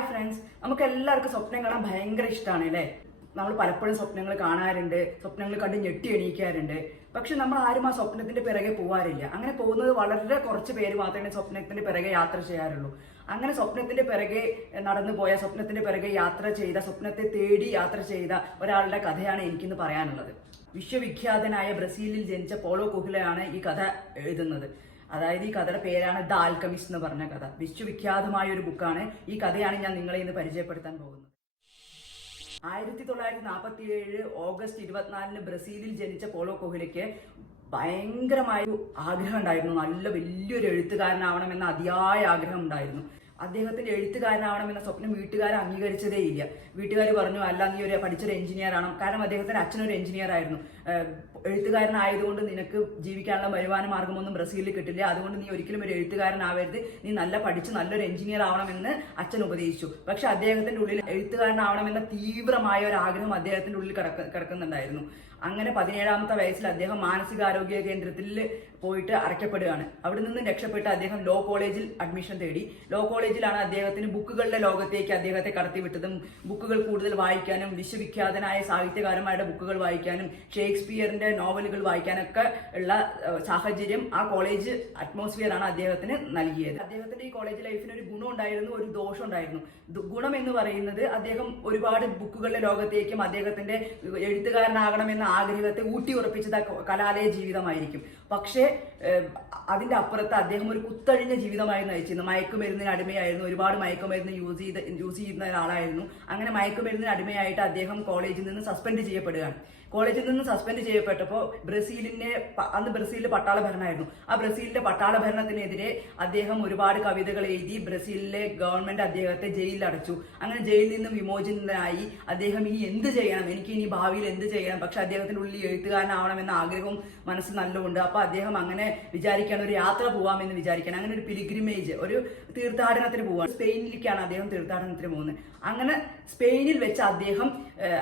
Hi friends, നമുക്ക് എല്ലാവർക്കും സ്വപ്നം കാണാൻ ഭയങ്കര ഇഷ്ടമാണ് അല്ലേ. നമ്മൾ പലപ്പോഴും സ്വപ്നങ്ങൾ കാണാറുണ്ട്, സ്വപ്നങ്ങൾ കണ്ട് ഞെട്ടി എണീക്കാറുണ്ട്. പക്ഷെ നമ്മൾ ആരും ആ സ്വപ്നത്തിന്റെ പിറകെ പോകാറില്ല. അങ്ങനെ പോകുന്നത് വളരെ കുറച്ച് പേര് മാത്രമേ സ്വപ്നത്തിന്റെ പിറകെ യാത്ര ചെയ്യാറുള്ളൂ. അങ്ങനെ സ്വപ്നത്തിന്റെ പിറകെ നടന്നു പോയ, സ്വപ്നത്തിന്റെ പിറകെ യാത്ര ചെയ്ത, സ്വപ്നത്തെ തേടി യാത്ര ചെയ്ത ഒരാളുടെ കഥയാണ് എനിക്കിന്ന് പറയാനുള്ളത്. വിശ്വവിഖ്യാതനായ ബ്രസീലിൽ ജനിച്ച പോളോ കൊഹ്ലയാണ് ഈ കഥ എഴുതുന്നത്. അതായത് ഈ കഥയുടെ പേരാണ് ദ ആൽക്കമിസ്റ്റ് എന്ന് പറഞ്ഞ കഥ. വിശ്വവിഖ്യാതമായ ഒരു ബുക്കാണ്. ഈ കഥയാണ് ഞാൻ നിങ്ങളെ ഇന്ന് പരിചയപ്പെടുത്താൻ പോകുന്നത്. 1947 ഓഗസ്റ്റ് 24 ബ്രസീലിൽ ജനിച്ച പോളോ കൊഹ്ലയ്ക്ക് ഭയങ്കരമായ ആഗ്രഹം ഉണ്ടായിരുന്നു. നല്ല വലിയൊരു എഴുത്തുകാരനാവണമെന്ന അതിയായ ആഗ്രഹം ഉണ്ടായിരുന്നു. അദ്ദേഹത്തിന്റെ എഴുത്തുകാരനാവണമെന്ന സ്വപ്നം വീട്ടുകാരെ അംഗീകരിച്ചതേ ഇല്ല. വീട്ടുകാർ പറഞ്ഞു, അല്ല നീ പഠിച്ചൊരു എഞ്ചിനീയർ ആണ്. കാരണം അദ്ദേഹത്തിന്റെ അച്ഛനൊരു എഞ്ചിനീയർ ആയിരുന്നു. എഴുത്തുകാരനായതുകൊണ്ട് നിനക്ക് ജീവിക്കാനുള്ള വരുമാന മാർഗമൊന്നും ബ്രസീലിൽ കിട്ടില്ല, അതുകൊണ്ട് നീ ഒരിക്കലും ഒരു എഴുത്തുകാരനാവരുത്, നീ പഠിച്ച് നല്ലൊരു എഞ്ചിനീയർ ആവണമെന്ന് അച്ഛൻ ഉപദേശിച്ചു. പക്ഷെ അദ്ദേഹത്തിന്റെ ഉള്ളിൽ എഴുത്തുകാരനാവണമെന്ന തീവ്രമായ ഒരു ആഗ്രഹം അദ്ദേഹത്തിന്റെ ഉള്ളിൽ കിടക്കുന്നുണ്ടായിരുന്നു. അങ്ങനെ 17ാമത്തെ വയസ്സിൽ അദ്ദേഹം മാനസികാരോഗ്യ കേന്ദ്രത്തിൽ പോയിട്ട് അടയ്ക്കപ്പെടുകയാണ്. അവിടെ നിന്ന് രക്ഷപ്പെട്ട് അദ്ദേഹം ലോ കോളേജിൽ അഡ്മിഷൻ തേടി. ലോ കോളേജിലാണ് അദ്ദേഹത്തിന് ബുക്കുകളുടെ ലോകത്തേക്ക് അദ്ദേഹത്തെ കടത്തിവിട്ടതും ബുക്കുകൾ കൂടുതൽ വായിക്കാനും, വിശ്വവിഖ്യാതനായ സാഹിത്യകാരന്മാരുടെ ബുക്കുകൾ വായിക്കാനും, ഷേക്സ്പിയറിന്റെ നോവലുകൾ വായിക്കാനൊക്കെ ഉള്ള സാഹചര്യം ആ കോളേജ് അറ്റ്മോസ്ഫിയർ ആണ് അദ്ദേഹത്തിന് നൽകിയത്. അദ്ദേഹത്തിന്റെ ഈ കോളേജ് ലൈഫിന് ഒരു ഗുണം ഉണ്ടായിരുന്നു, ഒരു ദോഷം ഉണ്ടായിരുന്നു. ഗുണം എന്ന് പറയുന്നത് അദ്ദേഹം ഒരുപാട് ബുക്കുകളുടെ ലോകത്തേക്കും അദ്ദേഹത്തിന്റെ എഴുത്തുകാരനാകണമെന്ന ആഗ്രഹത്തെ ഊട്ടി ഉറപ്പിച്ചത് കലാലയ ജീവിതമായിരിക്കും. പക്ഷേ അതിന്റെ അപ്പുറത്ത് അദ്ദേഹം ഒരു കുത്തഴിഞ്ഞ ജീവിതമായി നയിച്ചിരുന്നു. മയക്കുമരുന്നിന് അടിമയായിരുന്നു. ഒരുപാട് മയക്കുമരുന്ന് യൂസ് ചെയ്യുന്ന ഒരാളായിരുന്നു. അങ്ങനെ മയക്കുമരുന്നിന് അടിമയായിട്ട് അദ്ദേഹം കോളേജിൽ നിന്ന് സസ്പെൻഡ് ചെയ്യപ്പെടുകയാണ്. കോളേജിൽ നിന്ന് സസ്പെൻഡ് ചെയ്യപ്പെട്ടപ്പോൾ അന്ന് ബ്രസീലിൽ പട്ടാള ഭരണമായിരുന്നു. ആ ബ്രസീലിന്റെ പട്ടാള ഭരണത്തിനെതിരെ അദ്ദേഹം ഒരുപാട് കവിതകൾ എഴുതി. ബ്രസീലിലെ ഗവൺമെന്റ് അദ്ദേഹത്തെ ജയിലിൽ അടച്ചു. അങ്ങനെ ജയിലിൽ നിന്നും വിമോചിതനായി അദ്ദേഹം ഇനി എന്ത് ചെയ്യണം, എനിക്ക് ഇനി ഭാവിയിൽ എന്ത് ചെയ്യണം, പക്ഷെ അദ്ദേഹത്തിന്റെ ഉള്ളിൽ എഴുത്തുകാരനാവണമെന്ന ആഗ്രഹവും മനസ്സിൽ നല്ലതുണ്ട്. അപ്പൊ അദ്ദേഹം അങ്ങനെ വിചാരിക്കുകയാണ്, ഒരു യാത്ര പോവാമെന്ന് വിചാരിക്കാൻ. അങ്ങനെ ഒരു പിലിഗ്രിമേജ്, ഒരു തീർത്ഥാടനത്തിന് പോവാണ്. സ്പെയിനിലേക്കാണ് അദ്ദേഹം തീർത്ഥാടനത്തിന് പോകുന്നത്. അങ്ങനെ സ്പെയിനിൽ വെച്ച്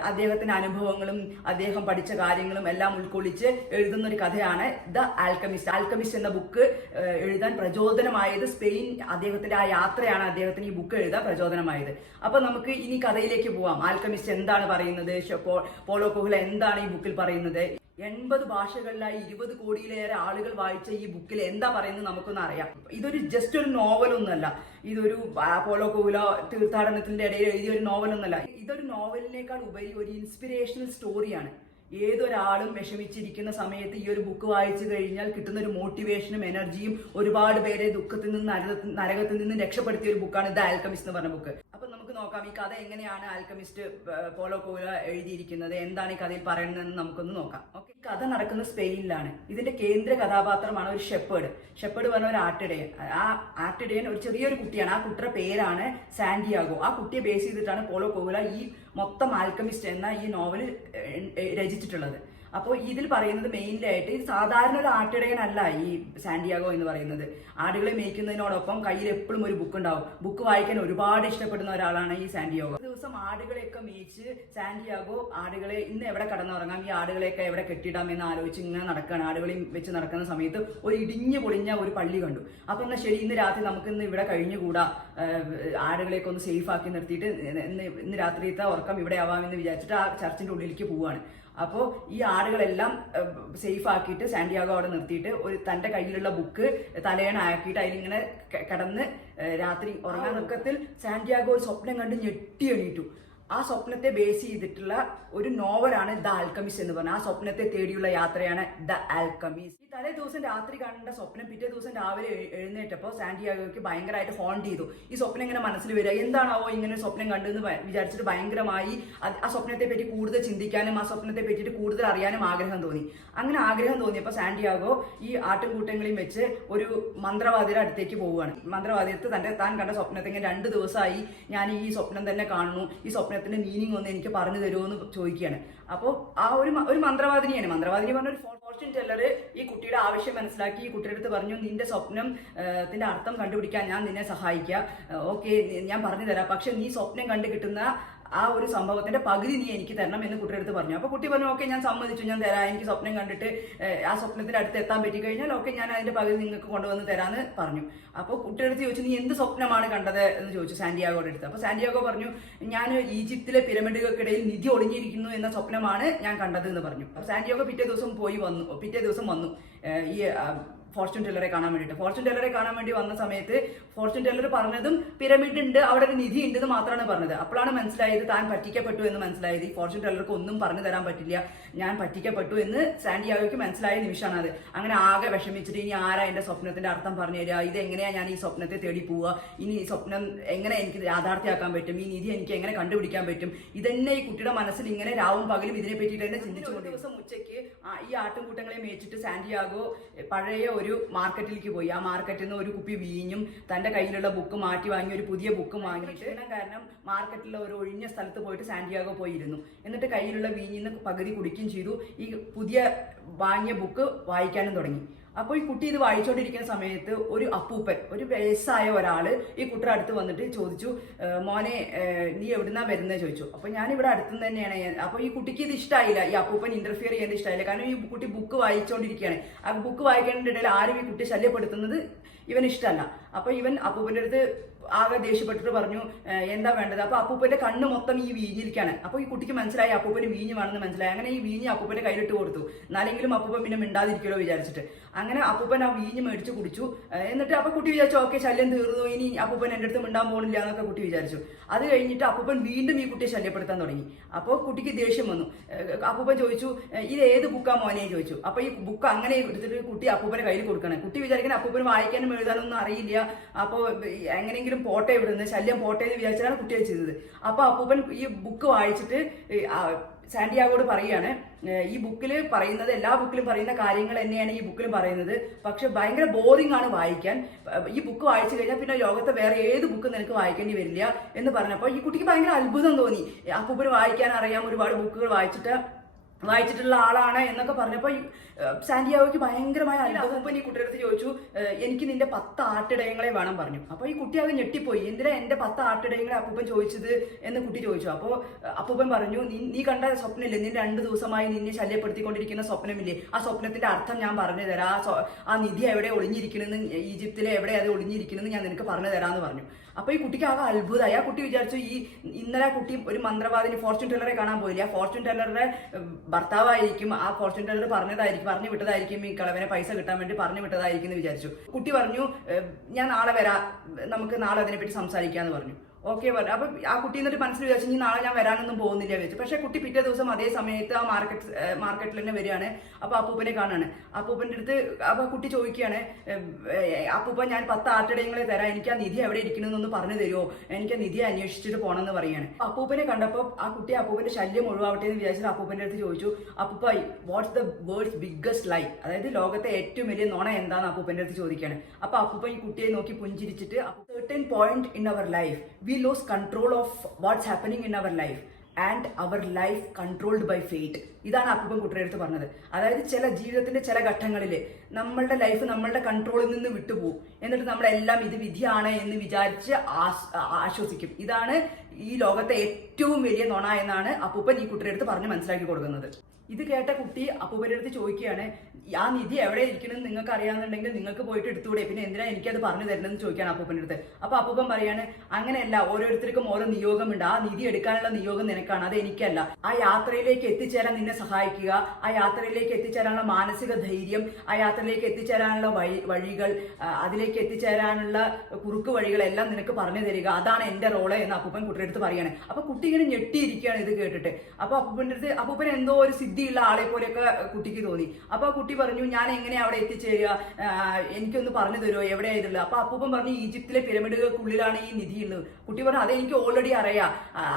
അദ്ദേഹത്തിന്റെ അനുഭവങ്ങളും അദ്ദേഹം പഠിച്ച കാര്യങ്ങളും എല്ലാം ഉൾക്കൊള്ളിച്ച് എഴുതുന്ന ഒരു കഥയാണ് ദ ആൽക്കമിസ്റ്റ്. ആൽക്കമിസ്റ്റ് എന്ന ബുക്ക് എഴുതാൻ പ്രചോദനമായത് അദ്ദേഹത്തിന്റെ ആ യാത്രയാണ് അദ്ദേഹത്തിന് ഈ ബുക്ക് എഴുതാൻ പ്രചോദനമായത്. അപ്പൊ നമുക്ക് ഇനി കഥയിലേക്ക് പോവാം. ആൽക്കമിസ്റ്റ് എന്താണ് പറയുന്നത്, പോളോ കൊഹ്ല എന്താണ് ഈ ബുക്കിൽ പറയുന്നത്? 80 ഭാഷകളിലായി 20 കോടിയിലേറെ ആളുകൾ വായിച്ച ഈ ബുക്കിൽ എന്താ പറയുന്നത് നമുക്കൊന്ന് അറിയാം. ഇതൊരു ജസ്റ്റ് ഒരു നോവലൊന്നുമല്ല. ഇതൊരു പോളോ കൊഹ്ല തീർത്ഥാടനത്തിന്റെ ഇടയിൽ എഴുതിയ ഒരു നോവലൊന്നുമല്ല. ഇതൊരു നോവലിനേക്കാൾ ഉപരി ഒരു ഇൻസ്പിറേഷണൽ സ്റ്റോറിയാണ്. ഏതൊരാളും വിഷമിച്ചിരിക്കുന്ന സമയത്ത് ഈ ഒരു ബുക്ക് വായിച്ചു കഴിഞ്ഞാൽ കിട്ടുന്ന ഒരു മോട്ടിവേഷനും എനർജിയും, ഒരുപാട് പേരെ ദുഃഖത്തിൽ നിന്ന് നരകത്തിൽ നിന്ന് രക്ഷപ്പെടുത്തിയ ഒരു ബുക്കാണ് ദ ആൽക്കമിസ്റ്റ് എന്ന് പറഞ്ഞ ബുക്ക്. അപ്പൊ നമുക്ക് നോക്കാം ഈ കഥ എങ്ങനെയാണ് ആൽക്കമിസ്റ്റ് പോളോ കൊഹ്ല എഴുതിയിരിക്കുന്നത്, എന്താണ് ഈ കഥയിൽ പറയുന്നതെന്ന് നമുക്കൊന്ന് നോക്കാം. ഓക്കെ, കഥ നടക്കുന്നത് സ്പെയിനിലാണ്. ഇതിന്റെ കേന്ദ്ര കഥാപാത്രമാണ് ഒരു ഷെപ്പേർഡ് പറഞ്ഞ ഒരു ആട്ടിടയൻ. ആ ആട്ടിടയൻ ഒരു ചെറിയൊരു കുട്ടിയാണ്. ആ കുട്ടിയുടെ പേരാണ് സാന്റിയാഗോ. ആ കുട്ടിയെ ബേസ് ചെയ്തിട്ടാണ് പോളോ കൊഹ്ല ഈ മൊത്തം ആൽക്കമിസ്റ്റ് എന്ന ഈ നോവൽ രചിച്ചിട്ടുള്ളത്. അപ്പോൾ ഇതിൽ പറയുന്നത് മെയിൻലായിട്ട് ഇത് സാധാരണ ഒരു ആട്ടിടയനല്ല ഈ സാന്റിയാഗോ എന്ന് പറയുന്നത്. ആടുകളെ മേയ്ക്കുന്നതിനോടൊപ്പം കയ്യിൽ എപ്പോഴും ഒരു ബുക്ക് ഉണ്ടാവും. ബുക്ക് വായിക്കാൻ ഒരുപാട് ഇഷ്ടപ്പെടുന്ന ഒരാളാണ് ഈ സാന്റിയാഗോ. ഒരു ദിവസം ആടുകളെയൊക്കെ മേയിച്ച് സാന്റിയാഗോ ആടുകളെ ഇന്ന് എവിടെ കടന്നുറങ്ങാം, ഈ ആടുകളെയൊക്കെ എവിടെ കെട്ടിടാം എന്ന് ആലോചിച്ച് ഇങ്ങനെ നടക്കുകയാണ്. ആടുകളെയും വെച്ച് നടക്കുന്ന സമയത്ത് ഒരു ഇടിഞ്ഞു പൊളിഞ്ഞ ഒരു പള്ളി കണ്ടു. അപ്പൊ എന്നാൽ ശരി, ഇന്ന് രാത്രി നമുക്ക് ഇന്ന് ഇവിടെ കഴിഞ്ഞുകൂടാ, ആടുകളെയൊക്കെ ഒന്ന് സേഫ് ആക്കി നിർത്തിയിട്ട് ഇന്ന് രാത്രിയത്തെ ഉറക്കം ഇവിടെ ആവാമെന്ന് വിചാരിച്ചിട്ട് ആ ചർച്ചിന്റെ ഉള്ളിലേക്ക് പോവുകയാണ്. അപ്പോൾ ഈ ആടുകളെല്ലാം സേഫ് ആക്കിയിട്ട് സാന്റിയാഗോ അവിടെ നിർത്തിയിട്ട് തന്റെ കയ്യിലുള്ള ബുക്ക് തലയണാക്കിയിട്ട് അതിലിങ്ങനെ കിടന്ന് രാത്രി ഉറങ്ങാൻ നിൽക്കത്തിൽ സാന്റിയാഗോ ഒരു സ്വപ്നം കണ്ട് ഞെട്ടി എണീറ്റു. ആ സ്വപ്നത്തെ ബേസ് ചെയ്തിട്ടുള്ള ഒരു നോവലാണ് ദ ആൽക്കമിസ്റ്റ് എന്ന് പറഞ്ഞാൽ. ആ സ്വപ്നത്തെ തേടിയുള്ള യാത്രയാണ് ദ ആൽക്കമിസ്റ്റ്. ഈ തലേ ദിവസം രാത്രി കണ്ട സ്വപ്നം പിറ്റേ ദിവസം രാവിലെ എഴുന്നേറ്റപ്പോൾ സാന്റിയാഗോയ്ക്ക് ഭയങ്കരമായിട്ട് ഹോണ്ട് ചെയ്തു. ഈ സ്വപ്നം ഇങ്ങനെ മനസ്സിൽ വരിക, എന്താണാവോ ഇങ്ങനെ ഒരു സ്വപ്നം കണ്ടെന്ന് വിചാരിച്ചിട്ട് ഭയങ്കരമായി ആ സ്വപ്നത്തെ പറ്റി കൂടുതൽ ചിന്തിക്കാനും ആ സ്വപ്നത്തെ പറ്റിയിട്ട് കൂടുതൽ അറിയാനും ആഗ്രഹം തോന്നി. അങ്ങനെ ആഗ്രഹം തോന്നിയപ്പോൾ സാന്റിയാഗോ ഈ ആട്ടുംകൂട്ടങ്ങളെയും വെച്ച് ഒരു മന്ത്രവാദിയുടെ അടുത്തേക്ക് പോവുകയാണ്. മന്ത്രവാദിയത്ത് താൻ കണ്ട സ്വപ്നത്തെ 2 ദിവസമായി ഞാൻ ഈ സ്വപ്നം തന്നെ കാണുന്നു, ഈ സ്വപ്നത്തിന്റെ മീനിങ് ഒന്ന് എനിക്ക് പറഞ്ഞു തരുമോ എന്ന് ചോദിക്കുകയാണ്. അപ്പോൾ ആ ഒരു മന്ത്രവാദിനിയാണ്. മന്ത്രവാദിനി പറഞ്ഞ ഒരു ഫോർച്യൂൺ ടെല്ലർ ഈ കുട്ടിയുടെ ആവശ്യം മനസ്സിലാക്കി ഈ കുട്ടിയുടെ അടുത്ത് പറഞ്ഞു, നിന്റെ സ്വപ്നത്തിന്റെ അർത്ഥം കണ്ടുപിടിക്കാൻ ഞാൻ നിന്നെ സഹായിക്കാം, ഓക്കെ ഞാൻ പറഞ്ഞു തരാം, പക്ഷെ നീ സ്വപ്നം കണ്ടു കിട്ടുന്ന ആ ഒരു സംഭവത്തിന്റെ പകുതി നീ എനിക്ക് തരണം എന്ന് കുട്ടിയുടെ അടുത്ത് പറഞ്ഞു. അപ്പൊ കുട്ടി പറഞ്ഞു ഓക്കെ ഞാൻ സമ്മതിച്ചു, ഞാൻ തരാം, എനിക്ക് സ്വപ്നം കണ്ടിട്ട് ആ സ്വപ്നത്തിന്റെ അടുത്ത് എത്താൻ പറ്റി കഴിഞ്ഞാൽ ഓക്കെ ഞാൻ അതിന്റെ പകുതി നിങ്ങൾക്ക് കൊണ്ടുവന്ന് തരാന്ന് പറഞ്ഞു. അപ്പോൾ കുട്ടിയുടെ അടുത്ത് ചോദിച്ചു നീ എന്ത് സ്വപ്നമാണ് കണ്ടത് എന്ന് ചോദിച്ചു സാന്റിയാഗോയുടെ അടുത്ത്. അപ്പൊ സാന്റിയാഗോ പറഞ്ഞു ഞാൻ ഈജിപ്തിലെ പിരമിഡുകൾക്കിടയിൽ നിധി ഒളിഞ്ഞിരിക്കുന്നു എന്ന സ്വപ്നമാണ് ഞാൻ കണ്ടത് എന്ന് പറഞ്ഞു. അപ്പൊ സാന്റിയാഗോ പിറ്റേ ദിവസം വന്നു ഈ ഫോർച്യൂൺ ടെല്ലറെ കാണാൻ വേണ്ടിയിട്ട്. ഫോർച്യൂൺ ടെല്ലറെ കാണാൻ വേണ്ടി വന്ന സമയത്ത് ഫോർച്യൂൺ ടെല്ലർ പറഞ്ഞതും പിരമിഡ് ഉണ്ട്, അവിടെ ഒരു നിധി ഉണ്ട് എന്ന് മാത്രമാണ് പറഞ്ഞത്. അപ്പോഴാണ് മനസ്സിലായത് താൻ പറ്റിക്കപ്പെട്ടു എന്ന് മനസ്സിലായത്. ഈ ഫോർച്യൂൺ ടെല്ലർക്ക് ഒന്നും പറഞ്ഞു തരാൻ പറ്റില്ല, ഞാൻ പറ്റിക്കപ്പെട്ടു എന്ന് സാന്റിയാഗോയ്ക്ക് മനസ്സിലായ നിമിഷമാണ് അത്. അങ്ങനെ ആകെ വിഷമിച്ചിട്ട് ഇനി ആരാ എന്റെ സ്വപ്നത്തിന്റെ അർത്ഥം പറഞ്ഞു തരിക, ഇത് എങ്ങനെയാ ഞാൻ ഈ സ്വപ്നത്തെ തേടി പോവുക, ഇനി ഈ സ്വപ്നം എങ്ങനെ എനിക്ക് യാഥാർത്ഥ്യമാക്കാൻ പറ്റും, ഈ നിധി എനിക്ക് എങ്ങനെ കണ്ടുപിടിക്കാൻ പറ്റും, ഇതന്നെ ഈ കുട്ടിയുടെ മനസ്സിൽ ഇങ്ങനെ രാവും പകലും ഇതിനെ പറ്റിയിട്ട് തന്നെ ചിന്തിച്ചു. ദിവസം ഉച്ചയ്ക്ക് ഈ ആട്ടുംകൂട്ടങ്ങളെ മേച്ചിട്ട് സാന്റിയാഗോ പഴയ ഒരു മാർക്കറ്റിലേക്ക് പോയി. ആ മാർക്കറ്റിൽ നിന്ന് ഒരു കുപ്പി വീഞ്ഞും തന്റെ കയ്യിലുള്ള ബുക്ക് മാറ്റി വാങ്ങി ഒരു പുതിയ ബുക്ക് വാങ്ങിയിട്ട് കാരണം മാർക്കറ്റിലെ ഒരു ഒഴിഞ്ഞ സ്ഥലത്ത് പോയിട്ട് സാന്റിയാഗോ പോയിരുന്നു. എന്നിട്ട് കയ്യിലുള്ള വീഞ്ഞിന്ന് പകുതി കുടിക്കുകയും ചെയ്തു. ഈ പുതിയ വാങ്ങിയ ബുക്ക് വായിക്കാനും തുടങ്ങി. അപ്പോൾ ഈ കുട്ടി ഇത് വായിച്ചുകൊണ്ടിരിക്കുന്ന സമയത്ത് ഒരു അപ്പൂപ്പൻ, ഒരു വയസ്സായ ഒരാള് ഈ കുട്ടിയുടെ അടുത്ത് വന്നിട്ട് ചോദിച്ചു മോനെ നീ എവിടുന്നാ വരുന്നത് ചോദിച്ചു. അപ്പൊ ഞാൻ ഇവിടെ അടുത്തുനിന്ന് തന്നെയാണ്. അപ്പൊ ഈ കുട്ടിക്ക് ഇത് ഇഷ്ടമായില്ല, ഈ അപ്പൂപ്പൻ ഇന്റർഫിയർ ചെയ്യാൻ ഇഷ്ടമായില്ല. കാരണം ഈ കുട്ടി ബുക്ക് വായിച്ചുകൊണ്ടിരിക്കുകയാണ്. ആ ബുക്ക് വായിക്കുന്നതിന്റെ ഇടയിൽ ആരും ഈ കുട്ടിയെ ശല്യപ്പെടുത്തുന്നത് ഇവൻ ഇഷ്ടമല്ല. അപ്പൊ ഇവൻ അപ്പൂപ്പന്റെ അടുത്ത് ആകെ ദേഷ്യപ്പെട്ടിട്ട് പറഞ്ഞു എന്താ വേണ്ടത്. അപ്പൊ അപ്പൂപ്പന്റെ കണ്ണ് മൊത്തം ഈ വീഞ്ഞിരിക്കാണ്. അപ്പൊ ഈ കുട്ടിക്ക് മനസ്സിലായി അപ്പൂപ്പന് വീഞ്ഞ് വേണമെന്ന് മനസ്സിലായി. അങ്ങനെ ഈ വീഞ്ഞ് അപ്പൂപ്പന്റെ കയ്യിലിട്ട് കൊടുത്തു. എന്നാലെങ്കിലും അപ്പൂപ്പൻ പിന്നെ മിണ്ടാതിരിക്കലോ വിചാരിച്ചിട്ട് അങ്ങനെ അപ്പൂപ്പൻ ആ വീഞ്ഞ് മേടിച്ച് കുടിച്ചു. എന്നിട്ട് അപ്പൊ കുട്ടി വിചാരിച്ചു ഓക്കെ ശല്യം തീർന്നു, ഇനി അപ്പൂപ്പൻ എൻ്റെ അടുത്ത് മിണ്ടാൻ പോകണില്ല എന്നൊക്കെ കുട്ടി വിചാരിച്ചു. അത് കഴിഞ്ഞിട്ട് അപ്പൂപ്പൻ വീണ്ടും ഈ കുട്ടിയെ ശല്യപ്പെടുത്താൻ തുടങ്ങി. അപ്പോൾ കുട്ടിക്ക് ദേഷ്യം വന്നു. അപ്പൂപ്പൻ ചോദിച്ചു ഇത് ഏത് ബുക്കാ മോനെ ചോദിച്ചു. അപ്പൊ ഈ ബുക്ക് അങ്ങനെ എടുത്തിട്ട് കുട്ടി അപ്പൂപ്പന്റെ കയ്യിൽ കൊടുക്കണം. കുട്ടി വിചാരിക്കുന്നത് അപ്പൂപ്പന് വായിക്കാനും എഴുതാനൊന്നും അറിയില്ല, അപ്പോൾ എങ്ങനെയെങ്കിലും പോട്ടെ ഇവിടുന്ന് ശല്യം പോട്ടെ എന്ന് വിചാരിച്ചാണ് കുട്ടി ചെയ്തത്. അപ്പൊ അപ്പൂപ്പൻ ഈ ബുക്ക് വായിച്ചിട്ട് സാന്റിയാഗോട് പറയാണ് ഈ ബുക്കിൽ പറയുന്നത് എല്ലാ ബുക്കിലും പറയുന്ന കാര്യങ്ങൾ തന്നെയാണ് ഈ ബുക്കിലും പറയുന്നത്, പക്ഷെ ഭയങ്കര ബോറിംഗ് ആണ് വായിക്കാൻ. ഈ ബുക്ക് വായിച്ചു കഴിഞ്ഞാൽ പിന്നെ ലോകത്തെ വേറെ ഏത് ബുക്ക് നിനക്ക് വായിക്കേണ്ടി വരില്ല എന്ന് പറഞ്ഞപ്പോൾ ഈ കുട്ടിക്ക് ഭയങ്കര അത്ഭുതം തോന്നി. അപ്പൂപ്പന് വായിക്കാൻ അറിയാം, ഒരുപാട് ബുക്കുകൾ വായിച്ചിട്ടുള്ള ആളാണ് എന്നൊക്കെ പറഞ്ഞപ്പോൾ സാന്റിയാഗോയ്ക്ക് ഭയങ്കരമായ അത്ഭുതം. ഈ കുട്ടിയുടെ അടുത്ത് ചോദിച്ചു എനിക്ക് നിന്റെ 10 ആട്ടിടയങ്ങളെ വേണം പറഞ്ഞു. അപ്പൊ ഈ കുട്ടി അത് ഞെട്ടിപ്പോയി. എന്തിനാ എന്റെ 10 ആട്ടിടയങ്ങളെ അപ്പൂപ്പൻ ചോദിച്ചത് എന്ന് കുട്ടി ചോദിച്ചു. അപ്പോൾ അപ്പൂപ്പൻ പറഞ്ഞു നീ കണ്ട സ്വപ്നമില്ലേ, നിന്റെ 2 ദിവസമായി നിന്നെ ശല്യപ്പെടുത്തിക്കൊണ്ടിരിക്കുന്ന സ്വപ്നമില്ലേ, ആ സ്വപ്നത്തിന്റെ അർത്ഥം ഞാൻ പറഞ്ഞു തരാം, ആ നിധി എവിടെ ഒളിഞ്ഞിരിക്കണെന്ന്, ഈജിപ്തിലെ എവിടെ അത് ഒളിഞ്ഞിരിക്കണെന്ന് ഞാൻ നിനക്ക് പറഞ്ഞു തരാമെന്ന് പറഞ്ഞു. അപ്പൊ ഈ കുട്ടിക്ക് ആകെ അത്ഭുതമായി. ആ കുട്ടി വിചാരിച്ചു ഇന്നലെ ആ കുട്ടി ഒരു മന്ത്രവാദിനി ഫോർച്യൂൺ ടെല്ലറെ കാണാൻ പോയില്ല, ആ ഫോർച്യൂൺ ടെല്ലറുടെ ഭർത്താവായിരിക്കും, ആ ഫോർച്യൂൺ ടെല്ലർ പറഞ്ഞു വിട്ടതായിരിക്കും, ഈ കളവനെ പൈസ കിട്ടാൻ വേണ്ടി പറഞ്ഞു വിട്ടതായിരിക്കും എന്ന് വിചാരിച്ചു. കുട്ടി പറഞ്ഞു ഞാൻ നാളെ വരാം, നമുക്ക് നാളെ അതിനെപ്പറ്റി സംസാരിക്കാന്ന് പറഞ്ഞു. ഓക്കെ പറഞ്ഞു. അപ്പൊ ആ കുട്ടി എന്നിട്ട് മനസ്സിൽ വിചാരിച്ചു ഇനി നാളെ ഞാൻ വരാനൊന്നും പോകുന്നില്ല വെച്ചു. പക്ഷെ കുട്ടി പിറ്റേ ദിവസം അതേ സമയത്ത് ആ മാർക്കറ്റിൽ തന്നെ വരികയാണ്. അപ്പൊ അപ്പൂപ്പനെ കാണാണ്. അപ്പൂപ്പന്റെ അടുത്ത് അപ്പൊ കുട്ടി ചോദിക്കുകയാണ് അപ്പൂപ്പ ഞാൻ 10 ആട്ടിടയങ്ങളെ തരാം, എനിക്ക് ആ നിധി എവിടെ ഇരിക്കണമെന്നൊന്ന് പറഞ്ഞു തരുമോ, എനിക്ക് ആ നിധി അന്വേഷിച്ചിട്ട് പോകണമെന്ന് പറയുകയാണ്. അപ്പൂപ്പനെ കണ്ടപ്പോൾ ആ കുട്ടി അപ്പൂപ്പന്റെ ശല്യം ഒഴിവാവട്ടെ എന്ന് വിചാരിച്ചിട്ട് അപ്പൂപ്പന്റെ അടുത്ത് ചോദിച്ചു അപ്പൂപ്പ വാട്ട്സ് ദ വേൾഡ്സ് ബിഗ്ഗസ്റ്റ് ലൈ, അതായത് ലോകത്തെ ഏറ്റവും വലിയ നുണ എന്താന്ന് അപ്പൂപ്പന്റെ അടുത്ത് ചോദിക്കുകയാണ്. അപ്പൊ അപ്പൂപ്പ ഈ കുട്ടിയെ നോക്കി പുഞ്ചിരിച്ചിട്ട് certain point in our life we lose control of what's happening in our life and our life controlled by fate. ഇതാണ് അപ്പൂപ്പൻ കുട്ടിയുടെ അടുത്ത് പറഞ്ഞത്. അതായത് ജീവിതത്തിന്റെ ചില ഘട്ടങ്ങളിൽ നമ്മളുടെ ലൈഫ് നമ്മളുടെ കൺട്രോളിൽ നിന്ന് വിട്ടുപോകും, എന്നിട്ട് നമ്മളെല്ലാം ഇത് വിധിയാണ് എന്ന് വിചാരിച്ച് ആശ്വസിക്കും. ഇതാണ് ഈ ലോകത്തെ ഏറ്റവും വലിയ നുണ എന്നാണ് അപ്പൂപ്പൻ ഈ കുട്ടിയുടെ അടുത്ത് പറഞ്ഞ് മനസ്സിലാക്കി കൊടുക്കുന്നത്. ഇത് കേട്ട കുട്ടി അപ്പൂപ്പന്റെ അടുത്ത് ചോദിക്കുകയാണ് ആ നിധി എവിടെ ഇരിക്കണമെന്ന് നിങ്ങൾക്ക് അറിയാമെന്നുണ്ടെങ്കിൽ നിങ്ങൾക്ക് പോയിട്ട് എടുത്തുകൂടെ, പിന്നെ എന്തിനാ എനിക്കത് പറഞ്ഞു തരണമെന്ന് ചോദിക്കുകയാണ് അപ്പൂപ്പന്റെ അടുത്ത്. അപ്പൊ അപ്പൂപ്പൻ പറയാണ് അങ്ങനെയല്ല, ഓരോരുത്തർക്കും ഓരോ നിയോഗമുണ്ട്, ആ നിധി എടുക്കാനുള്ള നിയോഗം നിനക്കാണ്, അത് എനിക്കല്ല. ആ യാത്രയിലേക്ക് എത്തിച്ചേരാൻ നിന്നെ സഹായിക്കുക, ആ യാത്രയിലേക്ക് എത്തിച്ചേരാനുള്ള മാനസിക ധൈര്യം, ആ യാത്രയിലേക്ക് എത്തിച്ചേരാനുള്ള വഴികൾ, അതിലേക്ക് എത്തിച്ചേരാനുള്ള കുറുക്ക് വഴികളെല്ലാം നിനക്ക് പറഞ്ഞു തരിക, അതാണ് എന്റെ റോള് എന്ന് അപ്പൂപ്പൻ കുട്ടിയുടെ അടുത്ത് പറയാണ്. അപ്പൊ കുട്ടി ഇങ്ങനെ ഞെട്ടിയിരിക്കുകയാണ് ഇത് കേട്ടിട്ട്. അപ്പൊ അപ്പൂപ്പൻ എന്തോ ഒരു സിദ്ധിയുള്ള ആളെ പോലെയൊക്കെ കുട്ടിക്ക് തോന്നി. അപ്പൊ കുട്ടി പറഞ്ഞു ഞാൻ എങ്ങനെയാ അവിടെ എത്തിച്ചേരുക, എനിക്കൊന്ന് പറഞ്ഞു തരുമോ എവിടെയായിട്ടുള്ളത്. അപ്പൊ അപ്പൂപ്പൻ പറഞ്ഞു ഈജിപ്തിലെ പിരമിഡുകൾക്കുള്ളിലാണ് ഈ നിധി ഉള്ളത്. കുട്ടി പറഞ്ഞു അതെനിക്ക് ഓൾറെഡി അറിയാം,